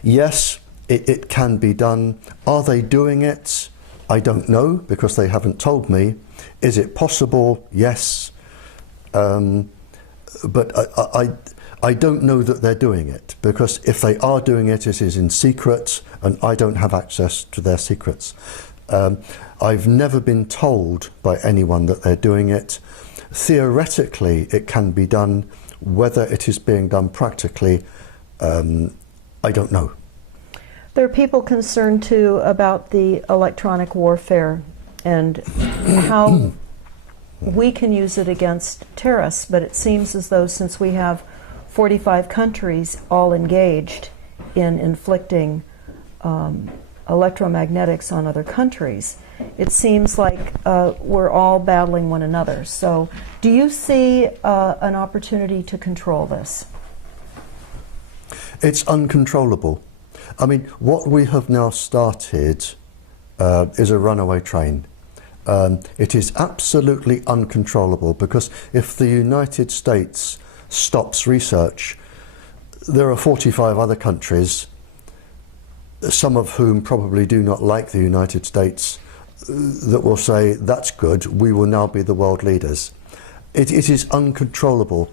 Yes, it can be done. Are they doing it? I don't know, because they haven't told me. Is it possible? Yes. But I don't know that they're doing it, because if they are doing it, it is in secret, and I don't have access to their secrets. I've never been told by anyone that they're doing it. Theoretically, it can be done. Whether it is being done practically, I don't know. There are people concerned too about the electronic warfare and how we can use it against terrorists, but it seems as though since we have 45 countries all engaged in inflicting electromagnetics on other countries, it seems like we're all battling one another. So do you see an opportunity to control this? It's uncontrollable. I mean, what we have now started is a runaway train. It is absolutely uncontrollable, because if the United States stops research, there are 45 other countries, some of whom probably do not like the United States, that will say, that's good, we will now be the world leaders. It is uncontrollable.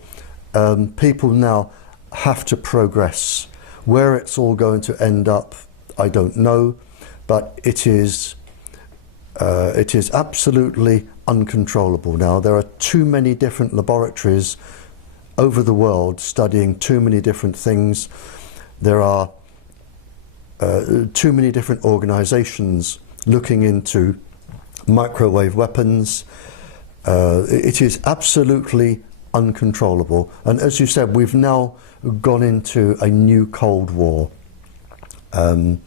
People now have to progress. Where it's all going to end up, I don't know, but it is absolutely uncontrollable now. There are too many different laboratories over the world studying too many different things. There are too many different organizations looking into microwave weapons. It is absolutely uncontrollable. And as you said, we've now gone into a new Cold War. And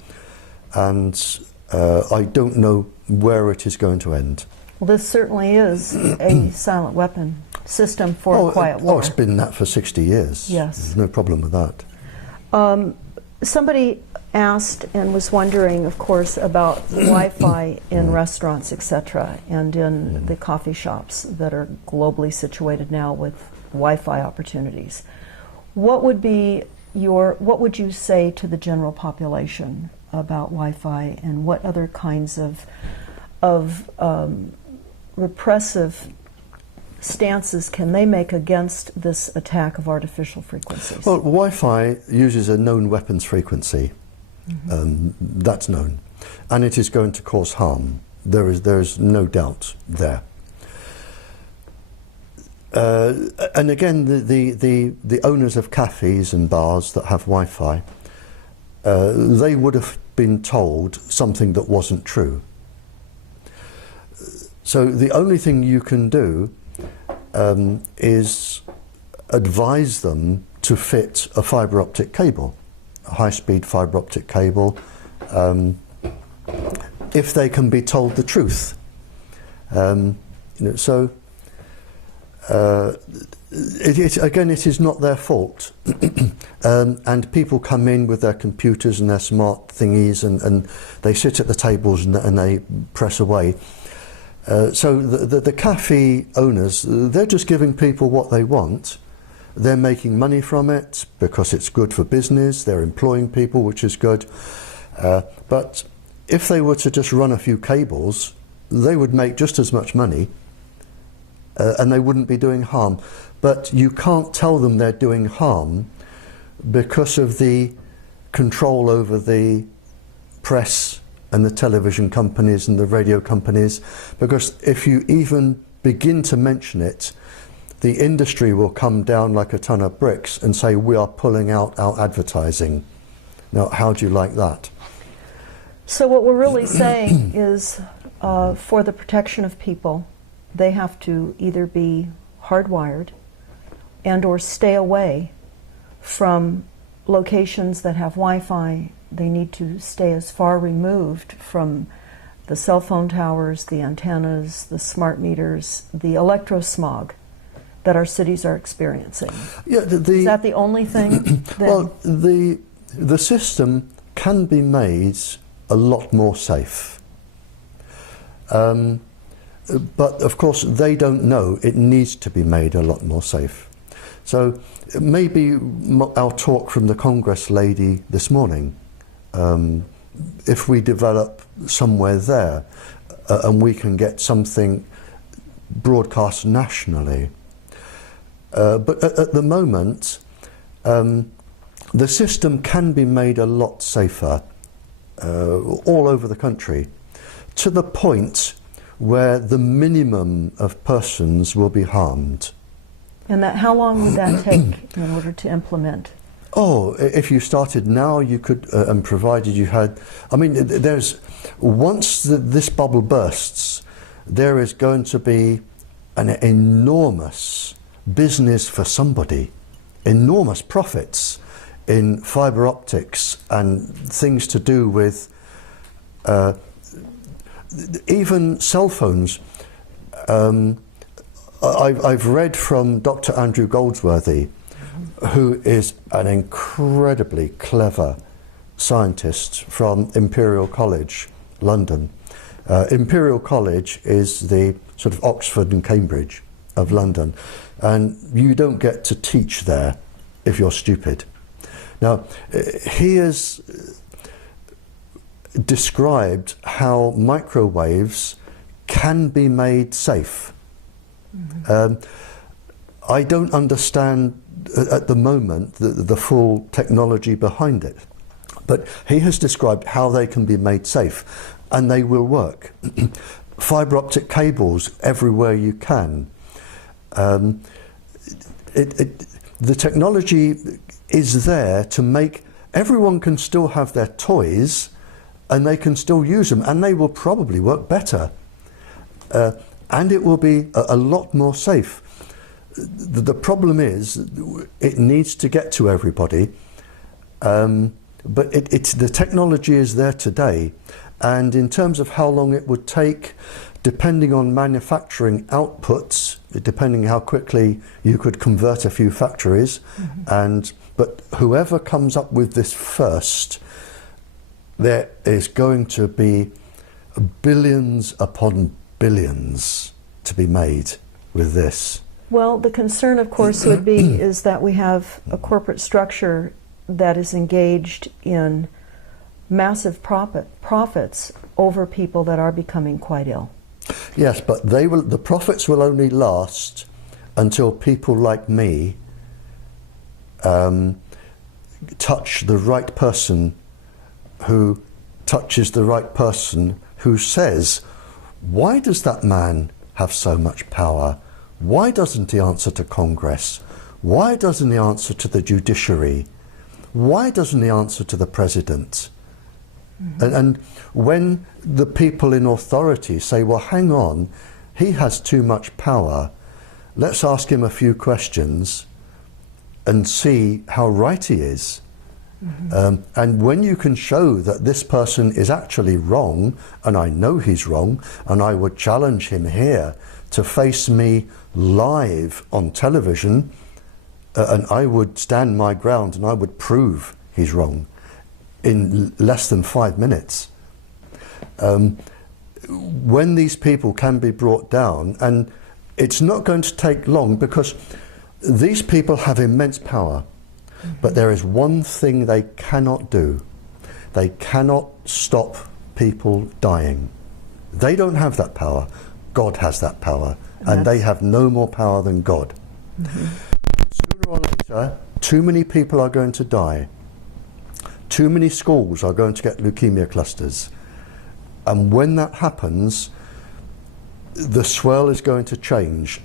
I don't know where it is going to end. Well, this certainly is a silent weapon system for a quiet war. Oh, it's been that for 60 years. Yes. There's no problem with that. Somebody asked and was wondering, of course, about Wi-Fi in restaurants, etc., and in the coffee shops that are globally situated now with Wi-Fi opportunities. What would you say to the general population about Wi-Fi, and what other kinds of repressive stances can they make against this attack of artificial frequencies? Well, Wi-Fi uses a known weapons frequency. That's known, and it is going to cause harm. There is no doubt there. And again, the owners of cafes and bars that have Wi-Fi, they would have been told something that wasn't true. So the only thing you can do is advise them to fit a fibre optic cable, a high-speed fibre optic cable, if they can be told the truth. So again, it is not their fault. And people come in with their computers and their smart thingies, and they sit at the tables and they press away. So the cafe owners, they're just giving people what they want. They're making money from it because it's good for business. They're employing people, which is good. But if they were to just run a few cables, they would make just as much money, and they wouldn't be doing harm. But you can't tell them they're doing harm because of the control over the press and the television companies and the radio companies, because if you even begin to mention it, the industry will come down like a ton of bricks and say, we are pulling out our advertising. Now, how do you like that? So what we're really saying is, for the protection of people, they have to either be hardwired and or stay away from locations that have Wi-Fi. They need to stay as far removed from the cell phone towers, the antennas, the smart meters, the electrosmog that our cities are experiencing. Yeah, is that the only thing? Well, the system can be made a lot more safe. But of course they don't know it needs to be made a lot more safe. So maybe our talk from the Congress lady this morning if we develop somewhere there and we can get something broadcast nationally. But at the moment, the system can be made a lot safer all over the country, to the point where the minimum of persons will be harmed. And that, how long would that take in order to implement? Oh, if you started now, you could, and provided you had, I mean, once this bubble bursts, there is going to be an enormous business for somebody, enormous profits in fibre optics and things to do with even cell phones. I've read from Dr. Andrew Goldsworthy, who is an incredibly clever scientist from Imperial College, London. Imperial College is the sort of Oxford and Cambridge of London, and you don't get to teach there if you're stupid. Now, he has described how microwaves can be made safe. I don't understand at the moment the full technology behind it, but he has described how they can be made safe, and they will work. Fibre optic cables everywhere you can. The technology is there to make everyone can still have their toys, and they can still use them, and they will probably work better, and it will be a lot more safe. The problem is it needs to get to everybody, but the technology is there today, and in terms of how long it would take, depending on manufacturing outputs, depending how quickly you could convert a few factories, but whoever comes up with this first, there is going to be billions upon billions to be made with this. Well, the concern, of course, would be is that we have a corporate structure that is engaged in massive profits over people that are becoming quite ill. Yes, but the profits will only last until people like me touch the right person who touches the right person who says, why does that man have so much power? Why doesn't he answer to Congress? Why doesn't he answer to the judiciary? Why doesn't he answer to the president? And when the people in authority say, well, hang on, he has too much power, let's ask him a few questions and see how right he is. And when you can show that this person is actually wrong, and I know he's wrong, and I would challenge him here to face me live on television, and I would stand my ground and I would prove he's wrong in less than 5 minutes. When these people can be brought down, and it's not going to take long, because these people have immense power, but there is one thing they cannot do. They cannot stop people dying. They don't have that power. God has that power, and they have no more power than God. Sooner or later, too many people are going to die. Too many schools are going to get leukemia clusters. And when that happens, the swirl is going to change.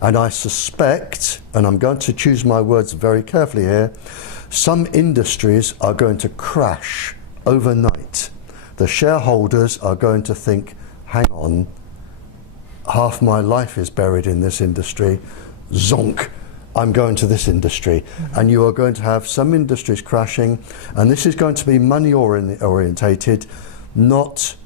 And I suspect, and I'm going to choose my words very carefully here, some industries are going to crash overnight. The shareholders are going to think, hang on, half my life is buried in this industry, zonk, I'm going to this industry. And you are going to have some industries crashing, and this is going to be money orientated, not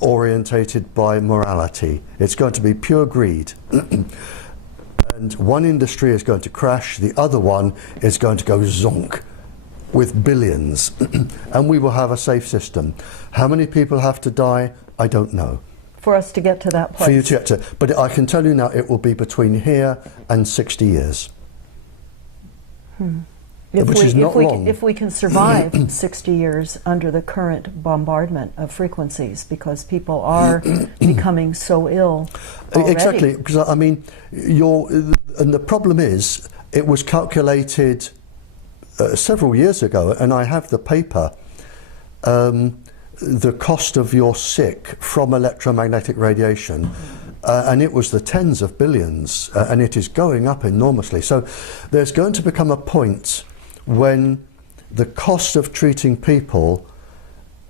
orientated by morality. It's going to be pure greed. And one industry is going to crash, the other one is going to go zonk with billions. And we will have a safe system. How many people have to die? I don't know. For us to get to that place. For you to get to, but I can tell you now, it will be between here and 60 years. which is not long. If we can survive 60 years under the current bombardment of frequencies, because people are becoming so ill already. Exactly, because I mean, and the problem is, it was calculated several years ago, and I have the paper. The cost of your sick from electromagnetic radiation, and it was the tens of billions, and it is going up enormously. So there's going to become a point when the cost of treating people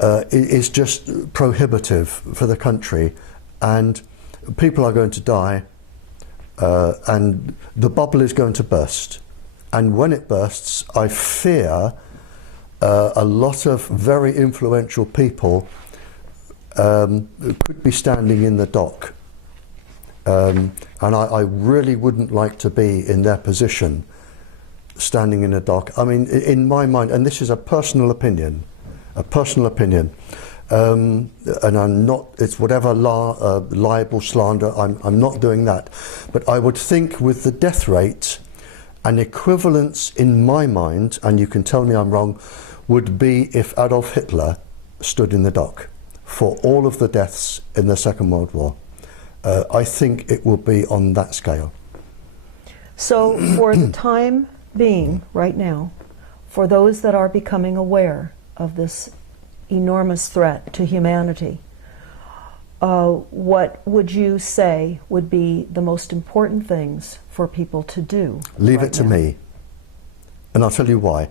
is just prohibitive for the country, and people are going to die, and the bubble is going to burst. And when it bursts, I fear a lot of very influential people could be standing in the dock. And I really wouldn't like to be in their position, standing in a dock. I mean, in my mind, and this is a personal opinion, and I'm not, it's whatever libel, slander, I'm not doing that. But I would think with the death rate, an equivalence in my mind, and you can tell me I'm wrong, would be if Adolf Hitler stood in the dock for all of the deaths in the Second World War. I think it will be on that scale. So for the time being, right now, for those that are becoming aware of this enormous threat to humanity, what would you say would be the most important things for people to do? Leave it to me. And I'll tell you why.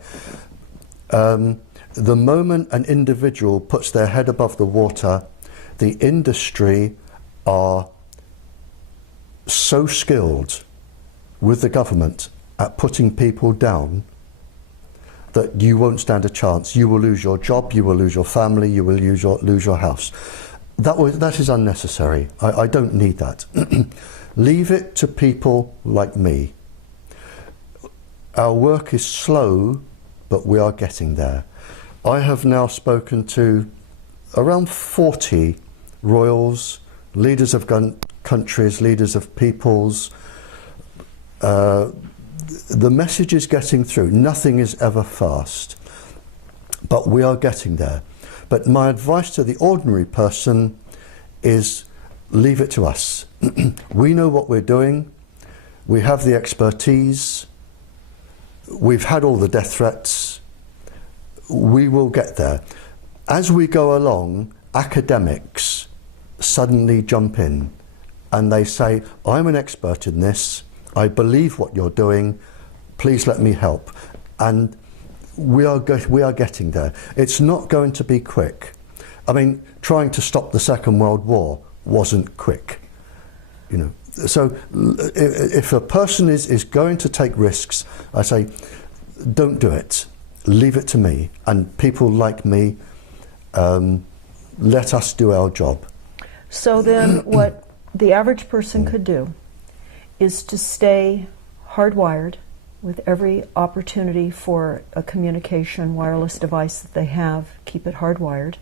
The moment an individual puts their head above the water, the industry are so skilled with the government at putting people down that you won't stand a chance. You will lose your job, you will lose your family, you will lose your house. That is unnecessary. I don't need that. Leave it to people like me. Our work is slow, but we are getting there. I have now spoken to around 40 royals, leaders of countries, leaders of peoples. The message is getting through. Nothing is ever fast, but we are getting there. But my advice to the ordinary person is leave it to us. We know what we're doing. We have the expertise. We've had all the death threats. We will get there. As we go along, academics suddenly jump in and they say, I'm an expert in this. I believe what you're doing. Please let me help. And we are getting there. It's not going to be quick. I mean, trying to stop the Second World War wasn't quick. You know, so if a person is going to take risks, I say, don't do it. Leave it to me. And people like me, let us do our job. So then what the average person could do is to stay hardwired with every opportunity for a communication wireless device that they have, keep it hardwired.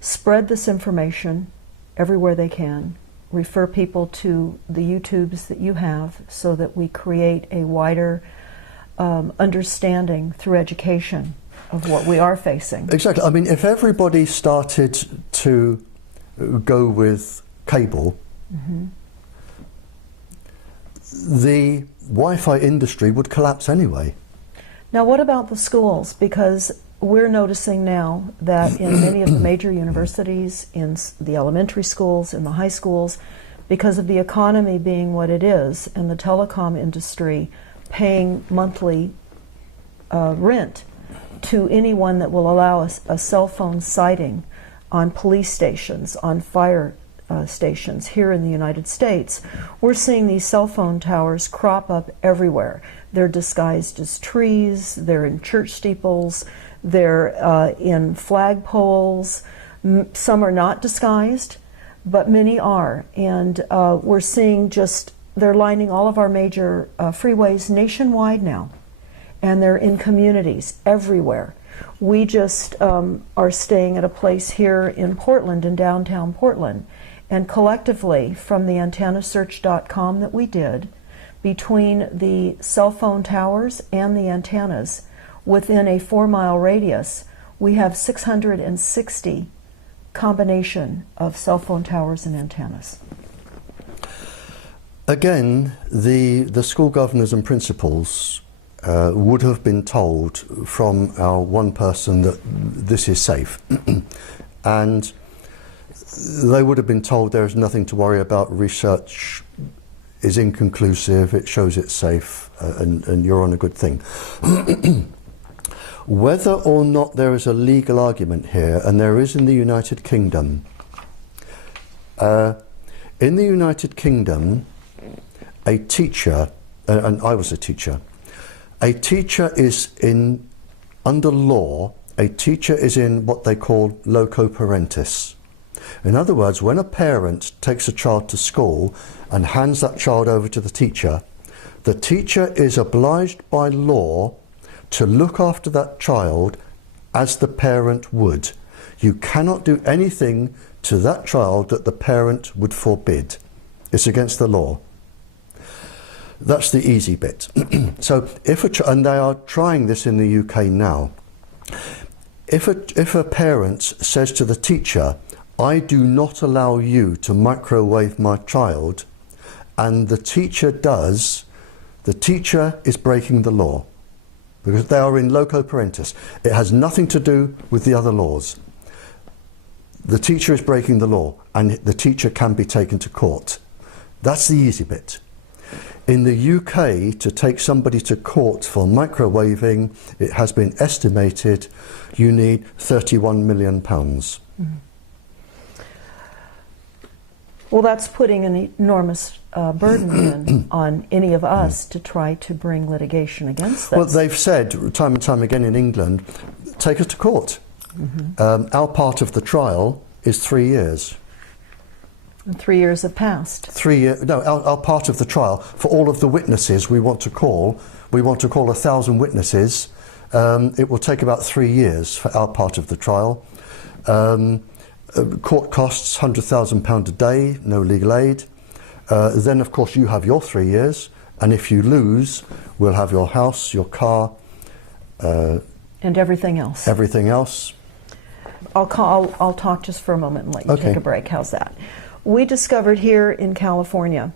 Spread this information everywhere they can. Refer people to the YouTubes that you have so that we create a wider understanding through education of what we are facing. Exactly. I mean, if everybody started to go with cable, the Wi-Fi industry would collapse anyway. Now, what about the schools? Because we're noticing now that in many of the major universities, in the elementary schools, in the high schools, because of the economy being what it is and the telecom industry paying monthly rent to anyone that will allow us a cell phone sighting on police stations, on fire stations here in the United States, we're seeing these cell phone towers crop up everywhere. They're disguised as trees, they're in church steeples, they're in flagpoles. Some are not disguised, but many are. And we're seeing they're lining all of our major freeways nationwide now. And they're in communities everywhere. We just are staying at a place here in Portland, in downtown Portland. And collectively, from the antennasearch.com that we did, between the cell phone towers and the antennas, within a 4-mile radius, we have 660 combination of cell phone towers and antennas. Again, the school governors and principals would have been told from our one person that this is safe. And they would have been told there is nothing to worry about, research is inconclusive, it shows it's safe, and you're on a good thing. Whether or not there is a legal argument here, and there is in the United Kingdom, a teacher, and I was a teacher is in, under law, a teacher is in what they call loco parentis. In other words, when a parent takes a child to school and hands that child over to the teacher is obliged by law to look after that child as the parent would. You cannot do anything to that child that the parent would forbid. It's against the law. That's the easy bit. So and they are trying this in the UK now. If a parent says to the teacher, I do not allow you to microwave my child, and the teacher does, the teacher is breaking the law, because they are in loco parentis. It has nothing to do with the other laws. The teacher is breaking the law, and the teacher can be taken to court. That's the easy bit. In the UK, to take somebody to court for microwaving, it has been estimated you need £31 million. Mm-hmm. Well, that's putting an enormous burden on any of us to try to bring litigation against this. Well, they've said time and time again in England, take us to court. Mm-hmm. Our part of the trial is 3 years. And 3 years have passed. 3 years. No, our part of the trial, for all of the witnesses we want to call 1,000 witnesses. It will take about 3 years for our part of the trial. Court costs £100,000 a day, no legal aid. Then, of course, you have your 3 years, and if you lose, we'll have your house, your car, and everything else. Everything else. I'll talk just for a moment and let you take a break. How's that? We discovered here in California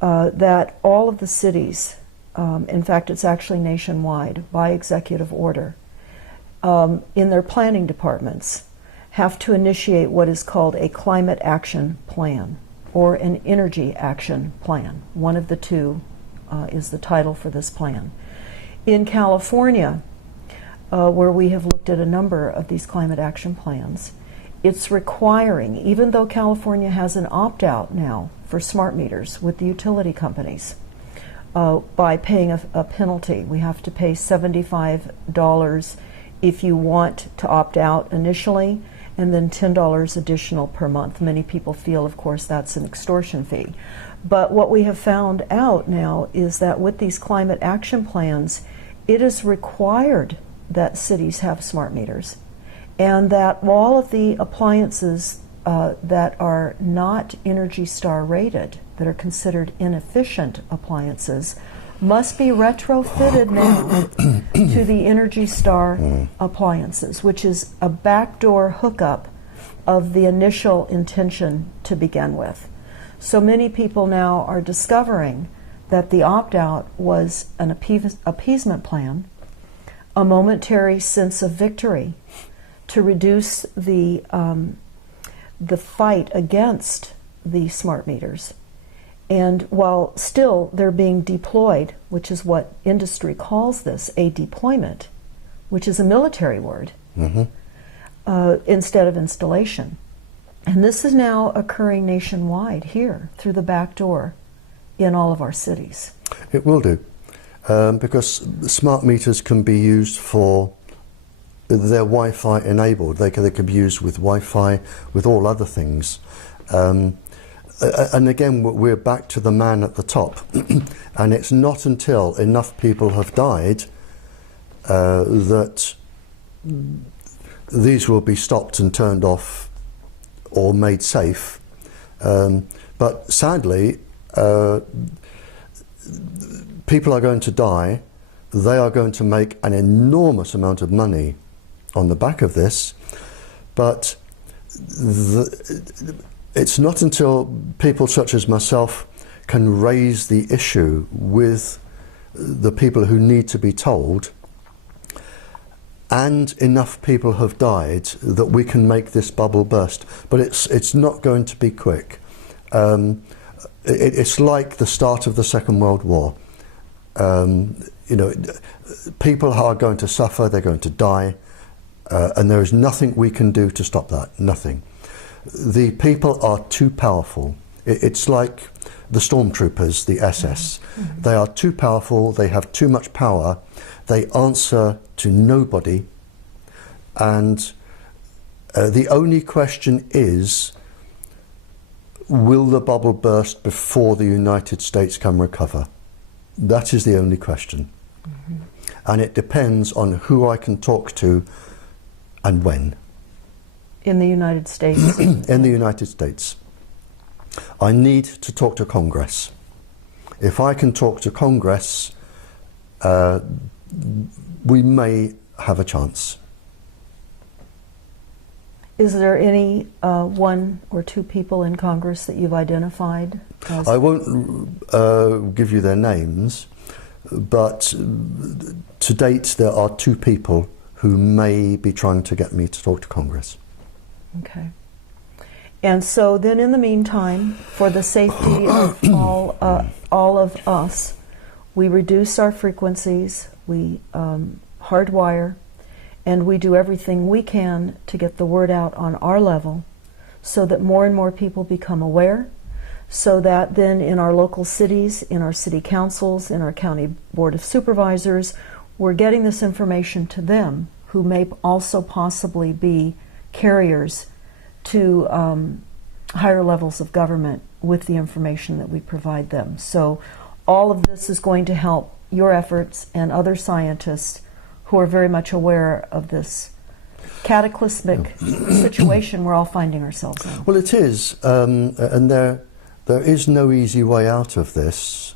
that all of the cities, in fact, it's actually nationwide by executive order, in their planning departments, have to initiate what is called a climate action plan or an energy action plan. One of the two is the title for this plan. In California, where we have looked at a number of these climate action plans, it's requiring, even though California has an opt-out now for smart meters with the utility companies, by paying a penalty. We have to pay $75 if you want to opt out initially, and then $10 additional per month. Many people feel, of course, that's an extortion fee. But what we have found out now is that with these climate action plans, it is required that cities have smart meters, and that all of the appliances that are not Energy Star rated, that are considered inefficient appliances, must be retrofitted now to the Energy Star appliances, which is a backdoor hookup of the initial intention to begin with. So many people now are discovering that the opt-out was an appeasement plan, a momentary sense of victory to reduce the fight against the smart meters. And while still they're being deployed, which is what industry calls this, a deployment, which is a military word, instead of installation. And this is now occurring nationwide here through the back door in all of our cities. It will do, because smart meters can be used for, they're Wi-Fi enabled. They can be used with Wi-Fi, with all other things. And again, we're back to the man at the top. And it's not until enough people have died that these will be stopped and turned off or made safe. But sadly, people are going to die. They are going to make an enormous amount of money on the back of this, but it's not until people such as myself can raise the issue with the people who need to be told, and enough people have died, that we can make this bubble burst. But it's not going to be quick. It's like the start of the Second World War. People are going to suffer, they're going to die, and there is nothing we can do to stop that, nothing. The people are too powerful. It's like the stormtroopers, the SS. Mm-hmm. They are too powerful, they have too much power, they answer to nobody, and the only question is, will the bubble burst before the United States can recover? That is the only question. Mm-hmm. And it depends on who I can talk to and when. In the United States? In the United States. I need to talk to Congress. If I can talk to Congress, we may have a chance. Is there any one or two people in Congress that you've identified? I won't give you their names, but to date there are two people who may be trying to get me to talk to Congress. Okay. And so then in the meantime, for the safety of all of us, we reduce our frequencies, we hardwire, and we do everything we can to get the word out on our level so that more and more people become aware, so that then in our local cities, in our city councils, in our county board of supervisors, we're getting this information to them, who may also possibly be carriers to higher levels of government with the information that we provide them. So all of this is going to help your efforts and other scientists who are very much aware of this cataclysmic situation we're all finding ourselves in. Well, it is, and there is no easy way out of this.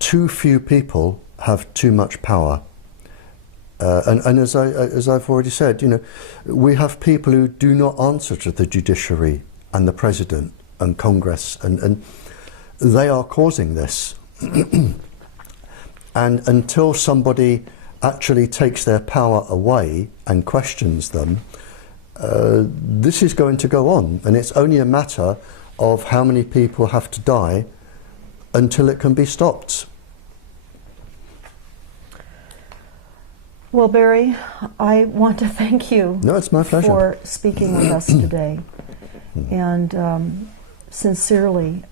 Too few people have too much power. And as I've already said, we have people who do not answer to the judiciary and the president and Congress, and they are causing this. And until somebody actually takes their power away and questions them, this is going to go on, and it's only a matter of how many people have to die until it can be stopped. Well, Barrie, I want to thank you. No, it's my pleasure. For speaking with us today, and sincerely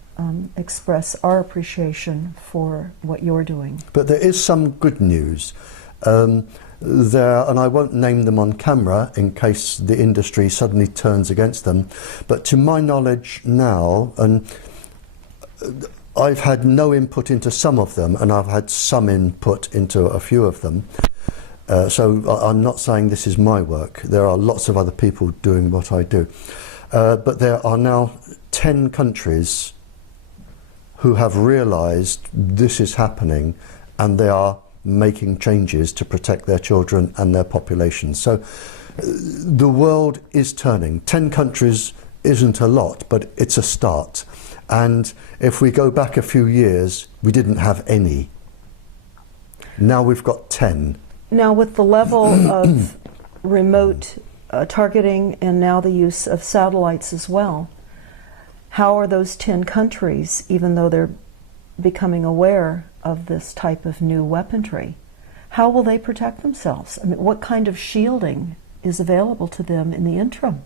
express our appreciation for what you're doing. But there is some good news. There, and I won't name them on camera in case the industry suddenly turns against them, but to my knowledge now, and I've had no input into some of them, and I've had some input into a few of them. So I'm not saying this is my work. There are lots of other people doing what I do. But there are now 10 countries who have realized this is happening, and they are making changes to protect their children and their populations. So the world is turning. 10 countries isn't a lot, but it's a start. And if we go back a few years, we didn't have any. Now we've got 10. Now, with the level of remote targeting and now the use of satellites as well, how are those 10 countries, even though they're becoming aware of this type of new weaponry, how will they protect themselves? I mean, what kind of shielding is available to them in the interim?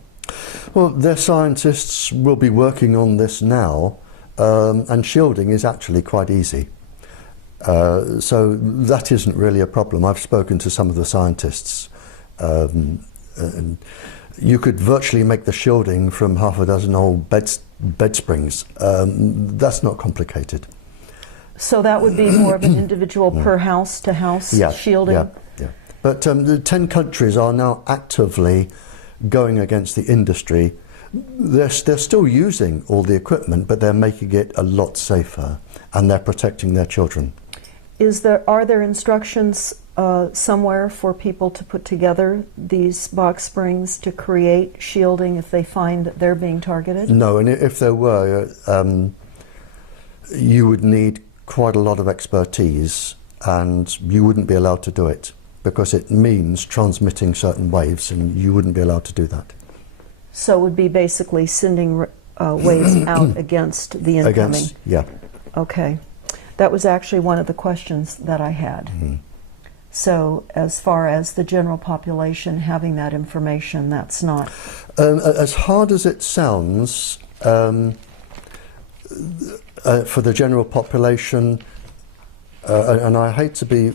Well, their scientists will be working on this now, and shielding is actually quite easy. So that isn't really a problem. I've spoken to some of the scientists, and you could virtually make the shielding from half a dozen old bed springs. That's not complicated. So that would be more of an individual per house to house shielding? Yeah. But the 10 countries are now actively going against the industry. they're still using all the equipment, but they're making it a lot safer, and they're protecting their children. Are there instructions somewhere for people to put together these box springs to create shielding if they find that they're being targeted? No, and if there were, you would need quite a lot of expertise, and you wouldn't be allowed to do it because it means transmitting certain waves, and you wouldn't be allowed to do that. So it would be basically sending waves out against the incoming? Yeah. Okay. That was actually one of the questions that I had. Mm-hmm. So as far as the general population having that information, that's not... As hard as it sounds, for the general population, and I hate to be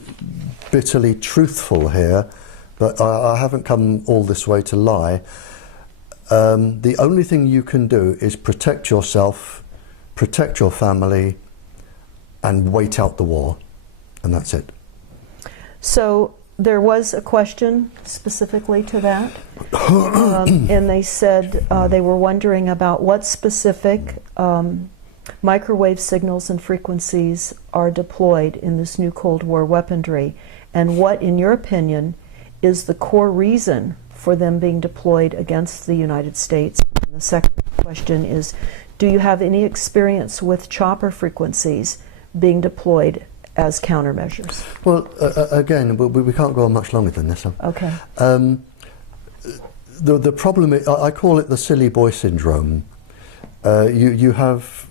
bitterly truthful here, but I haven't come all this way to lie. The only thing you can do is protect yourself, protect your family, and wait out the war, and that's it. So there was a question specifically to that, and they said they were wondering about what specific microwave signals and frequencies are deployed in this new Cold War weaponry, and what, in your opinion, is the core reason for them being deployed against the United States. And the second question is, do you have any experience with chopper frequencies being deployed as countermeasures? Well, again, we can't go on much longer than this. Okay. The problem is, I call it the silly boy syndrome. You have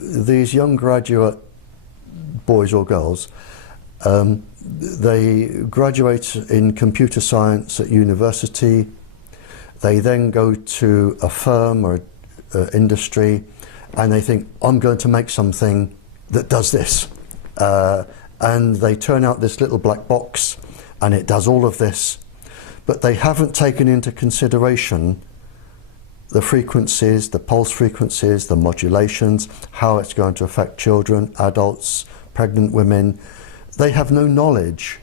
these young graduate boys or girls, they graduate in computer science at university, they then go to a firm or industry, and they think, I'm going to make something that does this. And they turn out this little black box, and it does all of this, but they haven't taken into consideration the frequencies, the pulse frequencies, the modulations, how it's going to affect children, adults, pregnant women. They have no knowledge.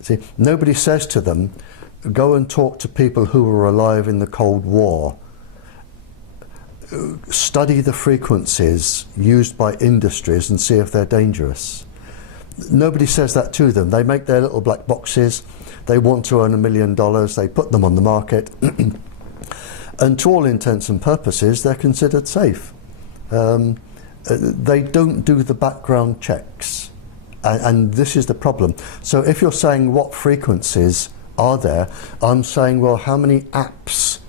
See, nobody says to them, go and talk to people who were alive in the Cold War. Study the frequencies used by industries and see if they're dangerous. Nobody says that to them. They make their little black boxes, they want to earn $1 million, they put them on the market, and to all intents and purposes they're considered safe. They don't do the background checks, and this is the problem. So if you're saying what frequencies are there, I'm saying, well, how many apps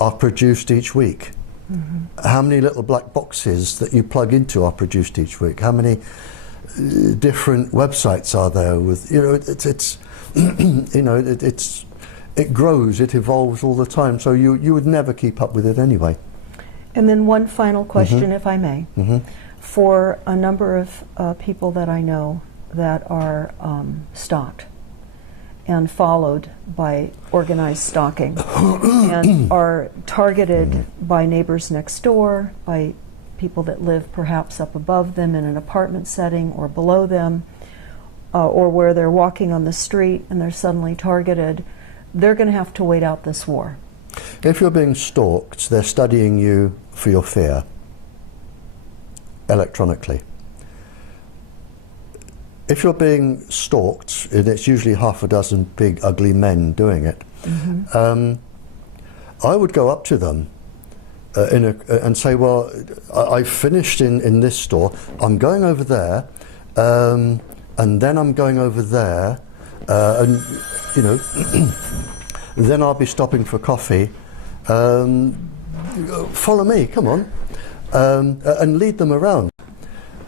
are produced each week? Mm-hmm. How many little black boxes that you plug into are produced each week? How many different websites are there with, you know, it's you know, it grows, it evolves all the time, so you would never keep up with it anyway. And then one final question, mm-hmm. if I may. Mm-hmm. For a number of people that I know that are stalked and followed by organized stalking and are targeted by neighbors next door, by people that live perhaps up above them in an apartment setting or below them, or where they're walking on the street and they're suddenly targeted, they're going to have to wait out this war. If you're being stalked, they're studying you for your fear, electronically. If you're being stalked, and it's usually half a dozen big ugly men doing it, mm-hmm. I would go up to them and say, well, I've finished in this store, I'm going over there, and then I'm going over there, and you know, then I'll be stopping for coffee. Follow me, come on, and lead them around.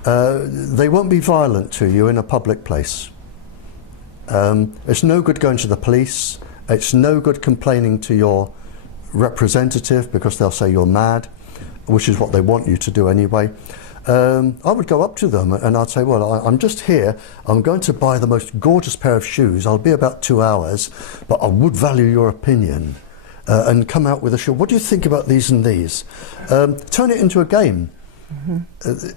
They won't be violent to you in a public place. It's no good going to the police. It's no good complaining to your representative because they'll say you're mad, which is what they want you to do anyway. I would go up to them and I'd say, well, I'm just here. I'm going to buy the most gorgeous pair of shoes. I'll be about 2 hours, but I would value your opinion. And come out with a shoe. What do you think about these and these? Turn it into a game. Mm-hmm.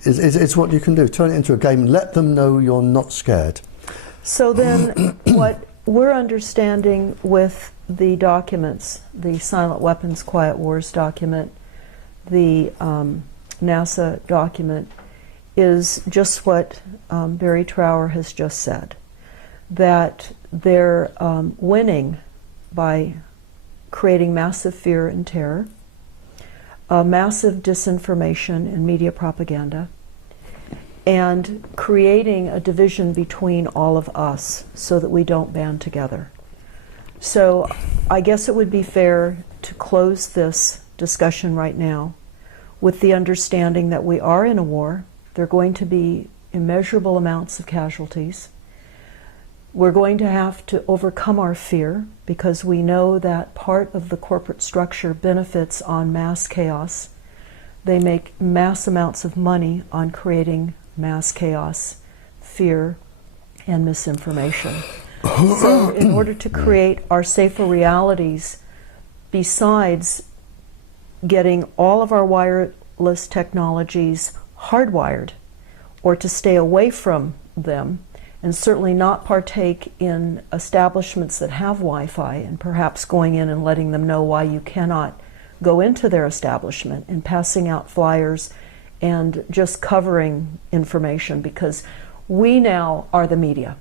It's what you can do. Turn it into a game. Let them know you're not scared. So then what we're understanding with the documents, the Silent Weapons, Quiet Wars document, the NASA document, is just what Barrie Trower has just said, that they're winning by creating massive fear and terror, massive disinformation and media propaganda, and creating a division between all of us so that we don't band together. So I guess it would be fair to close this discussion right now with the understanding that we are in a war. There are going to be immeasurable amounts of casualties. We're going to have to overcome our fear because we know that part of the corporate structure benefits on mass chaos. They make mass amounts of money on creating mass chaos, fear, and misinformation. So in order to create our safer realities, besides getting all of our wireless technologies hardwired, or to stay away from them, and certainly not partake in establishments that have Wi-Fi, and perhaps going in and letting them know why you cannot go into their establishment, and passing out flyers and just covering information, because we now are the media.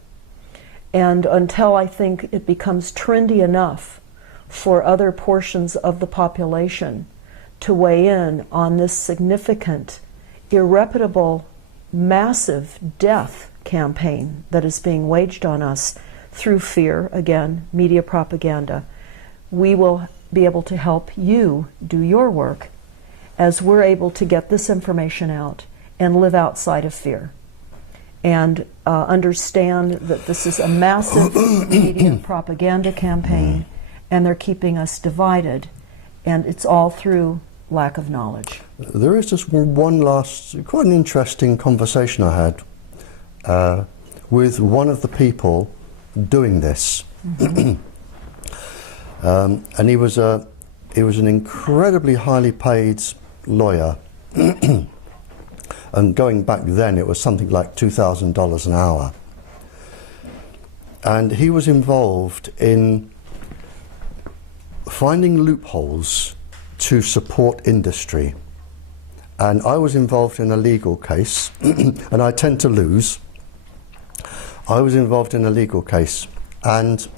And until I think it becomes trendy enough for other portions of the population to weigh in on this significant, irreparable, massive death campaign that is being waged on us through fear, again, media propaganda, we will be able to help you do your work as we're able to get this information out and live outside of fear. And understand that this is a massive media propaganda campaign, and they're keeping us divided, and it's all through lack of knowledge. There is just one last, quite an interesting conversation I had with one of the people doing this. Mm-hmm. And he was an incredibly highly paid lawyer. And going back then, it was something like $2,000 an hour. And he was involved in finding loopholes to support industry. And I was involved in a legal case, and I tend to lose. I was involved in a legal case, and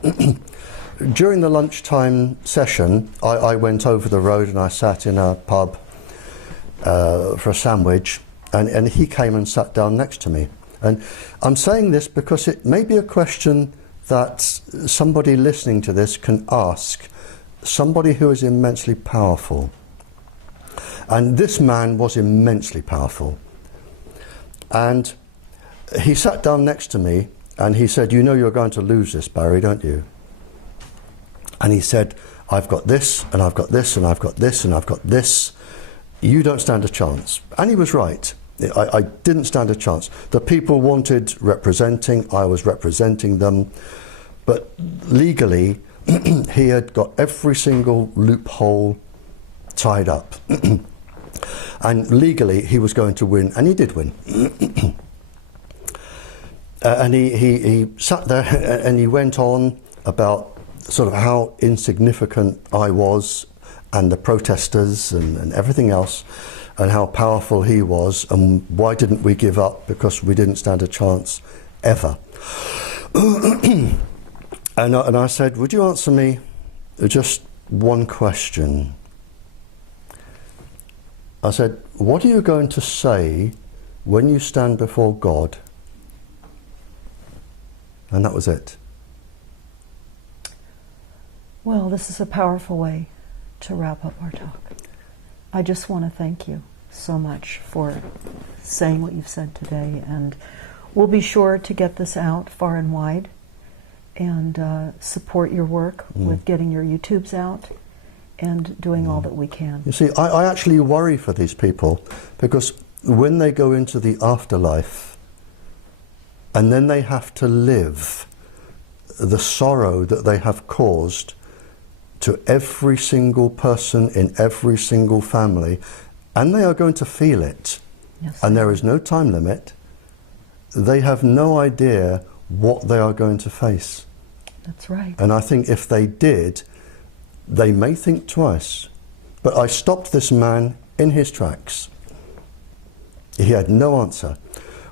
during the lunchtime session, I went over the road and I sat in a pub for a sandwich. And he came and sat down next to me. And I'm saying this because it may be a question that somebody listening to this can ask somebody who is immensely powerful. And this man was immensely powerful. And he sat down next to me and he said, "You know you're going to lose this, Barrie, don't you?" And he said, "I've got this, and I've got this, and I've got this, and I've got this. You don't stand a chance." And he was right. I didn't stand a chance. The people wanted representing, I was representing them, but legally he had got every single loophole tied up. And legally he was going to win, and he did win. And he sat there and he went on about sort of how insignificant I was, and the protesters and everything else, and how powerful he was, and why didn't we give up because we didn't stand a chance ever. And I said, "Would you answer me just one question?" I said, "What are you going to say when you stand before God?" And that was it. Well, this is a powerful way to wrap up our talk. I just want to thank you so much for saying what you've said today, and we'll be sure to get this out far and wide and support your work with getting your YouTubes out and doing all that we can. You see, I actually worry for these people, because when they go into the afterlife and then they have to live the sorrow that they have caused to every single person in every single family, and they are going to feel it. Yes, and there is no time limit. They have no idea what they are going to face. That's right. And I think if they did, they may think twice. But I stopped this man in his tracks. He had no answer.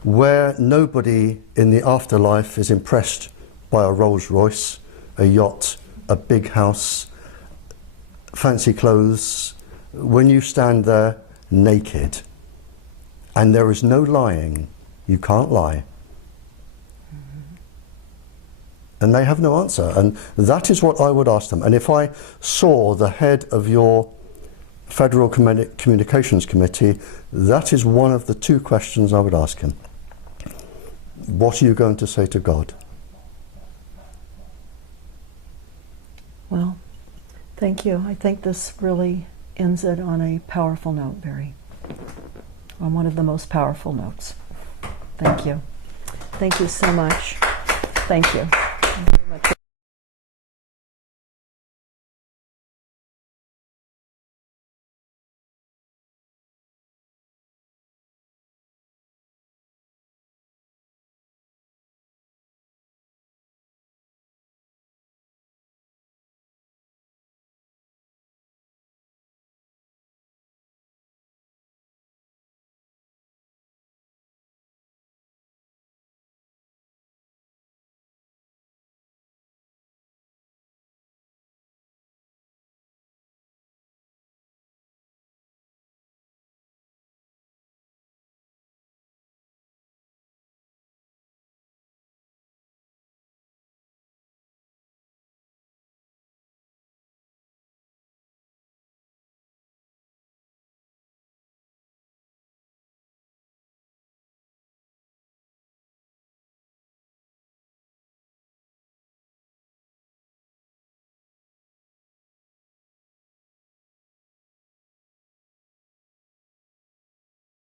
Where nobody in the afterlife is impressed by a Rolls Royce, a yacht, a big house, fancy clothes, when you stand there naked and there is no lying, you can't lie. And they have no answer. And that is what I would ask them. And if I saw the head of your Federal Communications Committee, that is one of the two questions I would ask him. What are you going to say to God? Well, thank you. I think this really ends it on a powerful note, Barrie. On one of the most powerful notes. Thank you. Thank you so much. Thank you.